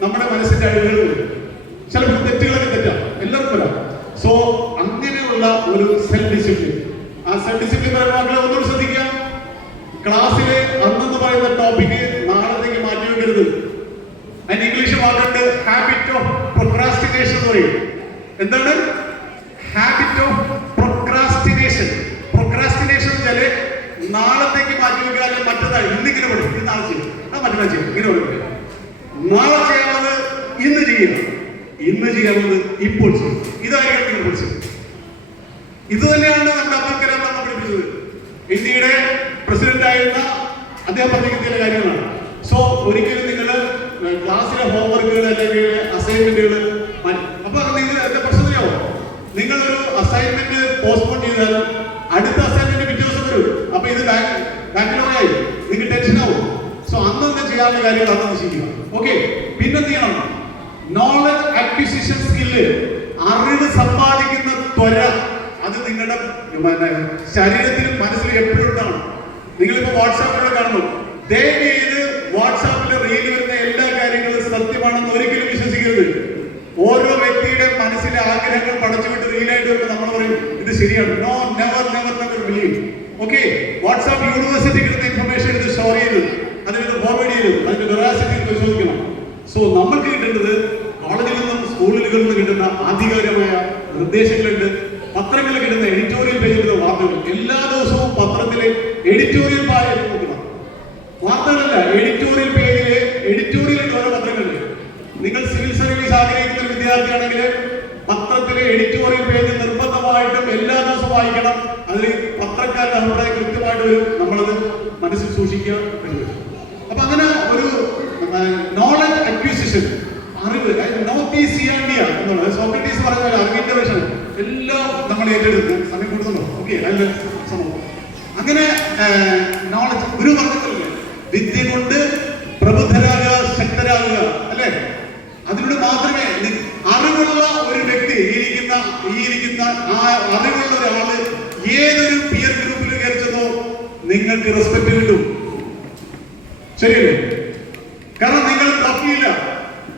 നമ്മുടെ മനസ്സിന്റെ അഴുകുകൾ വരും. ചിലപ്പോൾ തെറ്റുകളൊക്കെ തെറ്റാം, എല്ലാവർക്കും വരാം. സോ അങ്ങനെയുള്ള ഒരു സെൽഫ് ഡിസിപ്ലിൻ, ആ സെൽഫ് ഡിസിപ്ലിൻ പറയുമ്പോൾ ഒന്നുകൂടി ശ്രദ്ധിക്കുക. ക്ലാസ്സിലെ അന്നെന്ന് പറയുന്ന ടോപ്പിക്ക് നാളത്തേക്ക് മാറ്റി വെക്കരുത്. അതിന് ഇംഗ്ലീഷ് വാക്കുണ്ട് ഹാബിറ്റ് ഓഫ് പ്രൊക്രാസ്റ്റിനേഷൻ എന്ന് പറയും. എന്താണ് ഹാബിറ്റ് ഓഫ് പ്രൊക്രാസ്റ്റിനേഷൻ? പ്രൊക്രാസ്റ്റിനേഷൻ വെച്ചാല് നാളത്തേക്ക് മാറ്റി വെക്കുക, അല്ലെങ്കിൽ മറ്റന്നാൾ ഇന്നിങ്ങനെ പഠിക്കും, ഇത് നാളെ ചെയ്യും, അത് മറ്റന്നാൾ ചെയ്യും, ഇങ്ങനെ പഠിക്കുക. നാളെ ചെയ്യാനുള്ളത് ഇന്ന് ചെയ്യണം, ഇന്ന് ചെയ്യാനുള്ളത് ഇപ്പോൾ ചെയ്യും. ഇതായിരിക്കും നിങ്ങൾ പഠിച്ചത്. ഇത് തന്നെയാണ് നമ്മുടെ അബ്ദുൽ കലാം നമ്മൾ പഠിപ്പിച്ചത്. ഇന്ത്യയുടെ പ്രസിഡന്റ് ആയിരുന്ന അദ്ദേഹം പറഞ്ഞിരിക്കുന്ന കാര്യങ്ങളാണ്. സോ ഒരിക്കലും നിങ്ങൾ ക്ലാസ്സിലെ ഹോംവർക്കുകൾ അല്ലെങ്കിൽ അസൈൻമെന്റുകൾ അപ്പൊ നിങ്ങൾ എന്റെ പ്രശ്നത്തിലാവോ? നിങ്ങളൊരു അസൈൻമെന്റ് പോസ്റ്റ്പോൺ ചെയ്താൽ അടുത്ത അസൈൻമെന്റ് പിറ്റേ ദിവസം വരും. അപ്പൊ ഇത് ബാക്കിലോയായി നിങ്ങൾ ടെൻഷൻ ആവും. സോ അന്നൊന്നും ചെയ്യാനുള്ള കാര്യങ്ങൾ അന്ന് ചെയ്യുക. ഓക്കെ, പിന്നെന്ത് ചെയ്യണം? നോളജ് അക്വിസിഷൻ സ്കില്ല്, അറിവ് സമ്പാദിക്കുന്ന ത്വര, അത് നിങ്ങളുടെ ശരീരത്തിലും മനസ്സിലും എപ്പോഴും ഉണ്ടാവണം. നിങ്ങളിപ്പോ വാട്സാപ്പിലൂടെ കാണുന്നു, ദയവ് ചെയ്ത് വാട്സാപ്പിൽ റീൽ വരുന്ന എല്ലാ കാര്യങ്ങളും സത്യമാണെന്ന് ഒരിക്കലും വിശ്വസിക്കരുത്. ഓരോ വ്യക്തിയുടെ മനസ്സിലെ ആഗ്രഹങ്ങൾ പടച്ചുവിട്ട് റീലായിട്ട് വരുമ്പോൾ നമ്മൾ പറയും ഇത് ശരിയാണ്. No, never never never believe. Okay, WhatsApp university കിട്ടുന്ന ഇൻഫർമേഷൻ എടുത്ത് സ്റ്റോർ ചെയ്ത് അതിന് ഫോർവേഡ് ചെയ്ത് അതിന്റെ വെറാസിറ്റി പരിശോധിക്കണം. സോ നമ്മൾക്ക് കിട്ടേണ്ടത് കോളേജിൽ നിന്നും സ്കൂളുകളിൽ നിന്ന് കിട്ടുന്ന ആധികാരികമായ നിർദ്ദേശങ്ങളുണ്ട്. പത്രങ്ങളിൽ കിട്ടുന്ന എഡിറ്റോറിയൽ പേജിലുള്ള വാർത്തകൾ, എല്ലാ ദിവസവും പത്രത്തിലെ എഡിറ്റോറിയൽ പേജിൽ നോക്കണം. വാർത്തകളല്ല, എഡിറ്റോറിയൽ പേജില് എഡിറ്റോറിയൽ ഓരോ പത്രങ്ങളില്. നിങ്ങൾ സിവിൽ സർവീസ് ആഗ്രഹിക്കുന്ന ഒരു വിദ്യാർത്ഥിയാണെങ്കിൽ പത്രത്തിലെ എഡിറ്റോറിയൽ പേജ് നിർബന്ധമായിട്ടും എല്ലാ ദിവസവും വായിക്കണം. അതിൽ പത്രക്കാരുടെ അഭിപ്രായം കൃത്യമായിട്ട് വരും. നമ്മളത് മനസ്സിൽ സൂക്ഷിക്കുക. അപ്പൊ അങ്ങനെ ഒരു നോളജ് അക്വിസിഷൻ, അറിവ്, നോട്ടീസ് ചെയ്യാണ്ടിയ എന്നുള്ളത് സോക്രട്ടീസ് പറഞ്ഞ അറിവിന്റെ വേഷം എല്ലാം നമ്മൾ ഏറ്റെടുത്ത് സമയം കൊടുക്കുന്നു. ഓക്കെ, അതിന്റെ സമൂഹം അങ്ങനെ നോളജ് ഗുരു പറഞ്ഞിട്ടില്ലേ, വിദ്യ കൊണ്ട് പ്രബുദ്ധരാകുക, ശക്തരാകുക, അല്ലെ? അതിലൂടെ മാത്രമേ അറിവുള്ള ഒരു വ്യക്തി ഈ ഇരിക്കുന്ന ആ അറിവുള്ള ഒരാള് ഏതൊരു പിയർ ഗ്രൂപ്പിൽ കയറിച്ചതോ നിങ്ങൾക്ക് റെസ്പെക്ട് കിട്ടും. ശരിയല്ലേ? കാരണം നിങ്ങൾ തപ്പിയില്ല,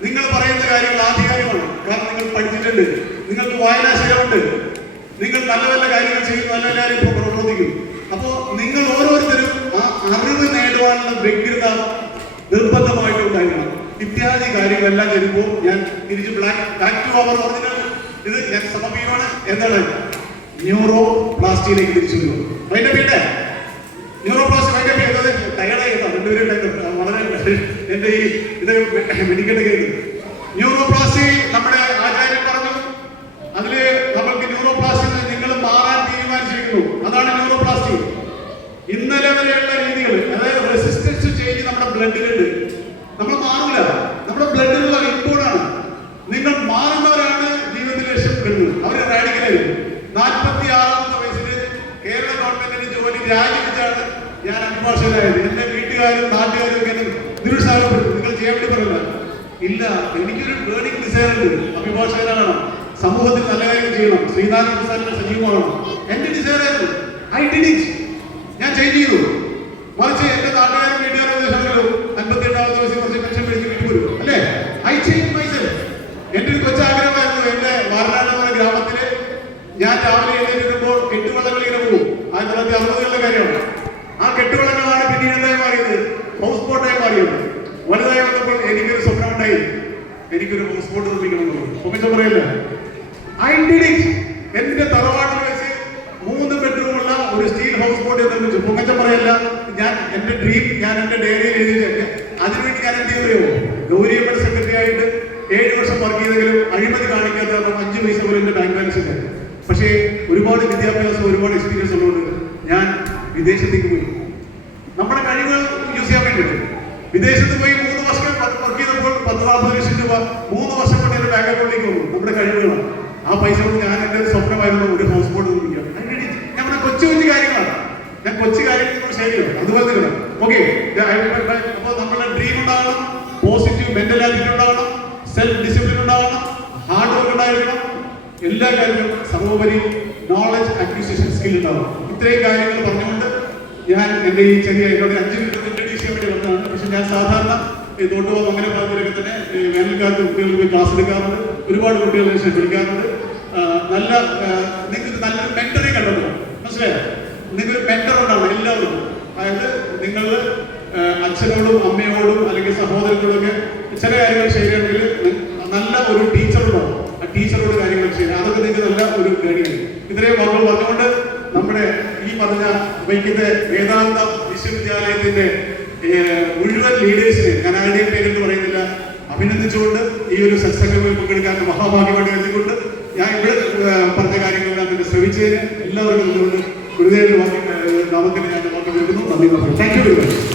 നിങ്ങൾ പറയുന്ന കാര്യങ്ങൾ ആധികാരികമാണ്. കാരണം നിങ്ങൾ പഠിച്ചിട്ടുണ്ട്, നിങ്ങൾക്ക് വായനാശീലമുണ്ട്, നിങ്ങൾ നല്ല നല്ല കാര്യങ്ങൾ ചെയ്യുന്നു, നല്ല കാര്യം പ്രവർത്തിക്കും. അപ്പോ നിങ്ങൾ ഓരോരുത്തരും ആ അറിവ് നേടുവാനുള്ള വ്യഗ്രത നിർബന്ധമായിട്ട് ഉണ്ടായിരിക്കണം. ഇത്യാദി കാര്യങ്ങളെല്ലാം വരുമ്പോൾ ഞാൻ തിരിച്ച് ബാക്ക് ടു അവർ ഒറിജിനൽ ഇത് ഞാൻ സമർപ്പിക്കുകയാണ്. എന്താണ് ന്യൂറോ പ്ലാസ്റ്റിയിലേക്ക് തിരിച്ചു വരും. അതിന്റെ പേര് ന്യൂറോ പ്ലാസ്റ്റി. അതിന്റെ പേര് ടയർഡായി രണ്ടുപേരും വളരെ എന്റെ ഈ ഇത് മെഡിക്കൽ കേൾക്കുന്നത്. ന്യൂറോ പ്ലാസ്റ്റി നമ്മുടെ ആചാര്യൻ പറഞ്ഞു, അതില് നമ്മൾക്ക് ന്യൂറോ പ്ലാസ്റ്റി നിങ്ങൾ മാറാൻ തീരുമാനിച്ചിരിക്കുന്നു. അതാണ് ന്യൂറോ പ്ലാസ്റ്റി. ഇന്നലെ വരെയുള്ള രീതികൾ, അതായത് റെസിസ്റ്റൻസ് ചേഞ്ച് നമ്മുടെ ബ്ലഡിലുണ്ട്. നമ്മൾ മാറില്ല, നമ്മുടെ ബ്ലഡിലുള്ള ഇൻപുട്ടാണ്. നിങ്ങൾ മാറുന്നവരാണ് ജീവിതത്തിൽ രക്ഷപ്പെടുന്നത്. അവർ റാഡിക്കലായിരുന്നു. 46-ാമത്തെ വയസ്സിൽ കേരള ഗവൺമെന്റിന് ജോലി രാജിവെച്ചാണ് ഞാൻ അഭിഭാഷകനായത്. എന്റെ വീട്ടുകാരും നാട്ടുകാരും ഒക്കെ നിരുത്സാഹപ്പെട്ടു. നിങ്ങൾ ചെയ്യാൻ വേണ്ടി പറയില്ല. ഇല്ല, എനിക്കൊരു ബേണിംഗ് ഡിസയർ ഉണ്ട്, അഭിഭാഷകനാണ്, സമൂഹത്തിൽ നല്ല കാര്യം ചെയ്യണം, ശ്രീനാഥ് പ്രസാദിന്റെ സജീവമാകണം. എന്റെ ഡിസയർ ആയിരുന്നു. I did it. ഞാൻ ചേഞ്ച് ചെയ്തു. മറിച്ച് എന്റെ നാട്ടുകാരും വീട്ടുകാരും 58-ാമത്തെ വയസ്സിൽ കുറച്ച് പെൻഷൻ മേടിച്ച് വീട്ടിൽ വരും, അല്ലേ? I change myself. എന്റെ ഒരു കൊച്ചാഗ്രഹമായിരുന്നു, എന്റെ വാരണാട് ഗ്രാമത്തില് ഞാൻ രാവിലെ എഴുന്നേറ്റുമ്പോൾ കെട്ടുവള്ളങ്ങൾ ഇങ്ങനെ പോകും. 1960-കളിലെ കാര്യമാണ്. ആ കെട്ടുവള്ളങ്ങളാണ് പിന്നീട് എന്തായി മാറിയത്? ഹൗസ് ബോട്ടായി മാറിയത്. വലുതായി വന്നപ്പോൾ എനിക്കൊരു സ്വപ്നം ഉണ്ടായി, എനിക്കൊരു ഹൗസ് ബോട്ട് നിർമ്മിക്കണം എന്നുള്ളത്. പൊങ്ങച്ചൻ പറയില്ല, ഐ ഡിഡ് ഇറ്റ്. എന്റെ തറവാട്ടിൽ വെച്ച് 3 ബെഡ്റൂമുള്ള ഒരു സ്റ്റീൽ ഹൗസ് ബോട്ട് നിർമ്മിച്ചു. പൊങ്ങച്ചൻ പറയല്ല, ഞാൻ എന്റെ ഡ്രീം ഞാൻ എന്റെ ഡയറിയിൽ എഴുതി. അതിന് എത്രയോ ഗൗരിയമ്മയുടെ സെക്രട്ടറി ആയിട്ട് 7 വർഷം വർക്ക് ചെയ്തെങ്കിലും അഴിമതി കാണിക്കാത്ത 5 പൈസ പോലും എന്റെ ബാങ്ക് ബാലൻസ് ഉണ്ട്. പക്ഷേ ഒരുപാട് വിദ്യാഭ്യാസം ഒരുപാട് എക്സ്പീരിയൻസ് ഉള്ളതുകൊണ്ട് ഞാൻ വിദേശത്തേക്ക് പോയി നമ്മുടെ കഴിവുകൾ യൂസ് ചെയ്യാൻ വേണ്ടിയിട്ട്. വിദേശത്ത് പോയി 3 വർഷം വർക്ക് ചെയ്തപ്പോൾ 10-40 ലക്ഷം രൂപ 3 വർഷം കൊണ്ട് എന്റെ ബാങ്ക് അക്കൗണ്ടിലേക്ക് വന്നു. നമ്മുടെ കഴിവുകളാണ്. ആ പൈസ കൊണ്ട് ഞാൻ എന്റെ സ്വപ്നമായിരുന്നു ഒരു ഹൗസ് ബോട്ട് നിർമ്മിക്കാം. അതിനുവേണ്ടി നമ്മുടെ കൊച്ചു കാര്യങ്ങളാണ്. ഞാൻ കൊച്ചു കാര്യങ്ങൾ ശരിയോ അതുപോലെ തന്നെ ഓക്കെ. അപ്പോൾ നമ്മുടെ ഡ്രീം ഉണ്ടാവണം, പോസിറ്റീവ് മെന്റൽ ആറ്റിറ്റ്യൂഡ് ഉണ്ടാവണം, സെൽഫ് ഡിസിപ്ലിൻ ഉണ്ടാവണം, ഹാർഡ് വർക്ക് ഉണ്ടായിരിക്കണം, എല്ലാ കാര്യങ്ങളും സർവോപരി നോളജ് അക്വിസിഷൻ സ്കിൽ ഉണ്ടാവണം. ഇത്രയും കാര്യങ്ങൾ പറഞ്ഞുകൊണ്ട് ഞാൻ എന്റെ ഈ ചെറിയ 5 മിനിറ്റ് ഇൻട്രൊഡ്യൂസ് ചെയ്യാൻ വേണ്ടി വന്നതാണ്. പക്ഷെ ഞാൻ സാധാരണ തോട്ടുപോകും അങ്ങനെ ഭാഗത്തിലൊക്കെ തന്നെ വേനൽക്കാലത്ത് കുട്ടികൾക്ക് പോയി ക്ലാസ് എടുക്കാറുണ്ട്. ഒരുപാട് കുട്ടികളെ വിളിക്കാറുണ്ട്. നിങ്ങൾക്ക് നല്ലൊരു മെന്ററെ കണ്ടെത്തുക. മനസ്സിലായോ? നിങ്ങൾക്ക് മെന്റർ ഉണ്ടാവണം എല്ലാവർക്കും. അതായത് നിങ്ങൾ അച്ഛനോടും അമ്മയോടും അല്ലെങ്കിൽ സഹോദരങ്ങളോടൊക്കെ ചില കാര്യങ്ങൾ ശരിയാണെങ്കിൽ നല്ല ഒരു ടീച്ചറുണ്ടാവും. ആ ടീച്ചറോട് കാര്യങ്ങൾ ചെയ്യാം. അതൊക്കെ നിങ്ങൾക്ക് നല്ല ഒരു ഗണിയാണ്. ഇത്രയും വാക്കുകൾ പറഞ്ഞുകൊണ്ട് നമ്മുടെ ഈ പറഞ്ഞ വൈക്കത്തെ വേദാന്ത വിശ്വവിദ്യാലയത്തിന്റെ മുഴുവൻ ലീഡേഴ്സിനെ ഞാൻ ആരുടെയും പേരെന്ന് പറയുന്നില്ല അഭിനന്ദിച്ചുകൊണ്ട് ഈ ഒരു സത്സംഗങ്ങളിൽ പങ്കെടുക്കാൻ മഹാഭാഗ്യമായിട്ട് കരുതിക്കൊണ്ട് ഞാൻ ഇവിടെ പറഞ്ഞ കാര്യങ്ങളെല്ലാം പിന്നെ ശ്രമിച്ചതിന് എല്ലാവർക്കും ഗുരുദേവന്റെ നാമത്തിൽ ഞാൻ വാക്ക് കേൾക്കുന്നു. നന്ദി പറഞ്ഞു. Thank you very much.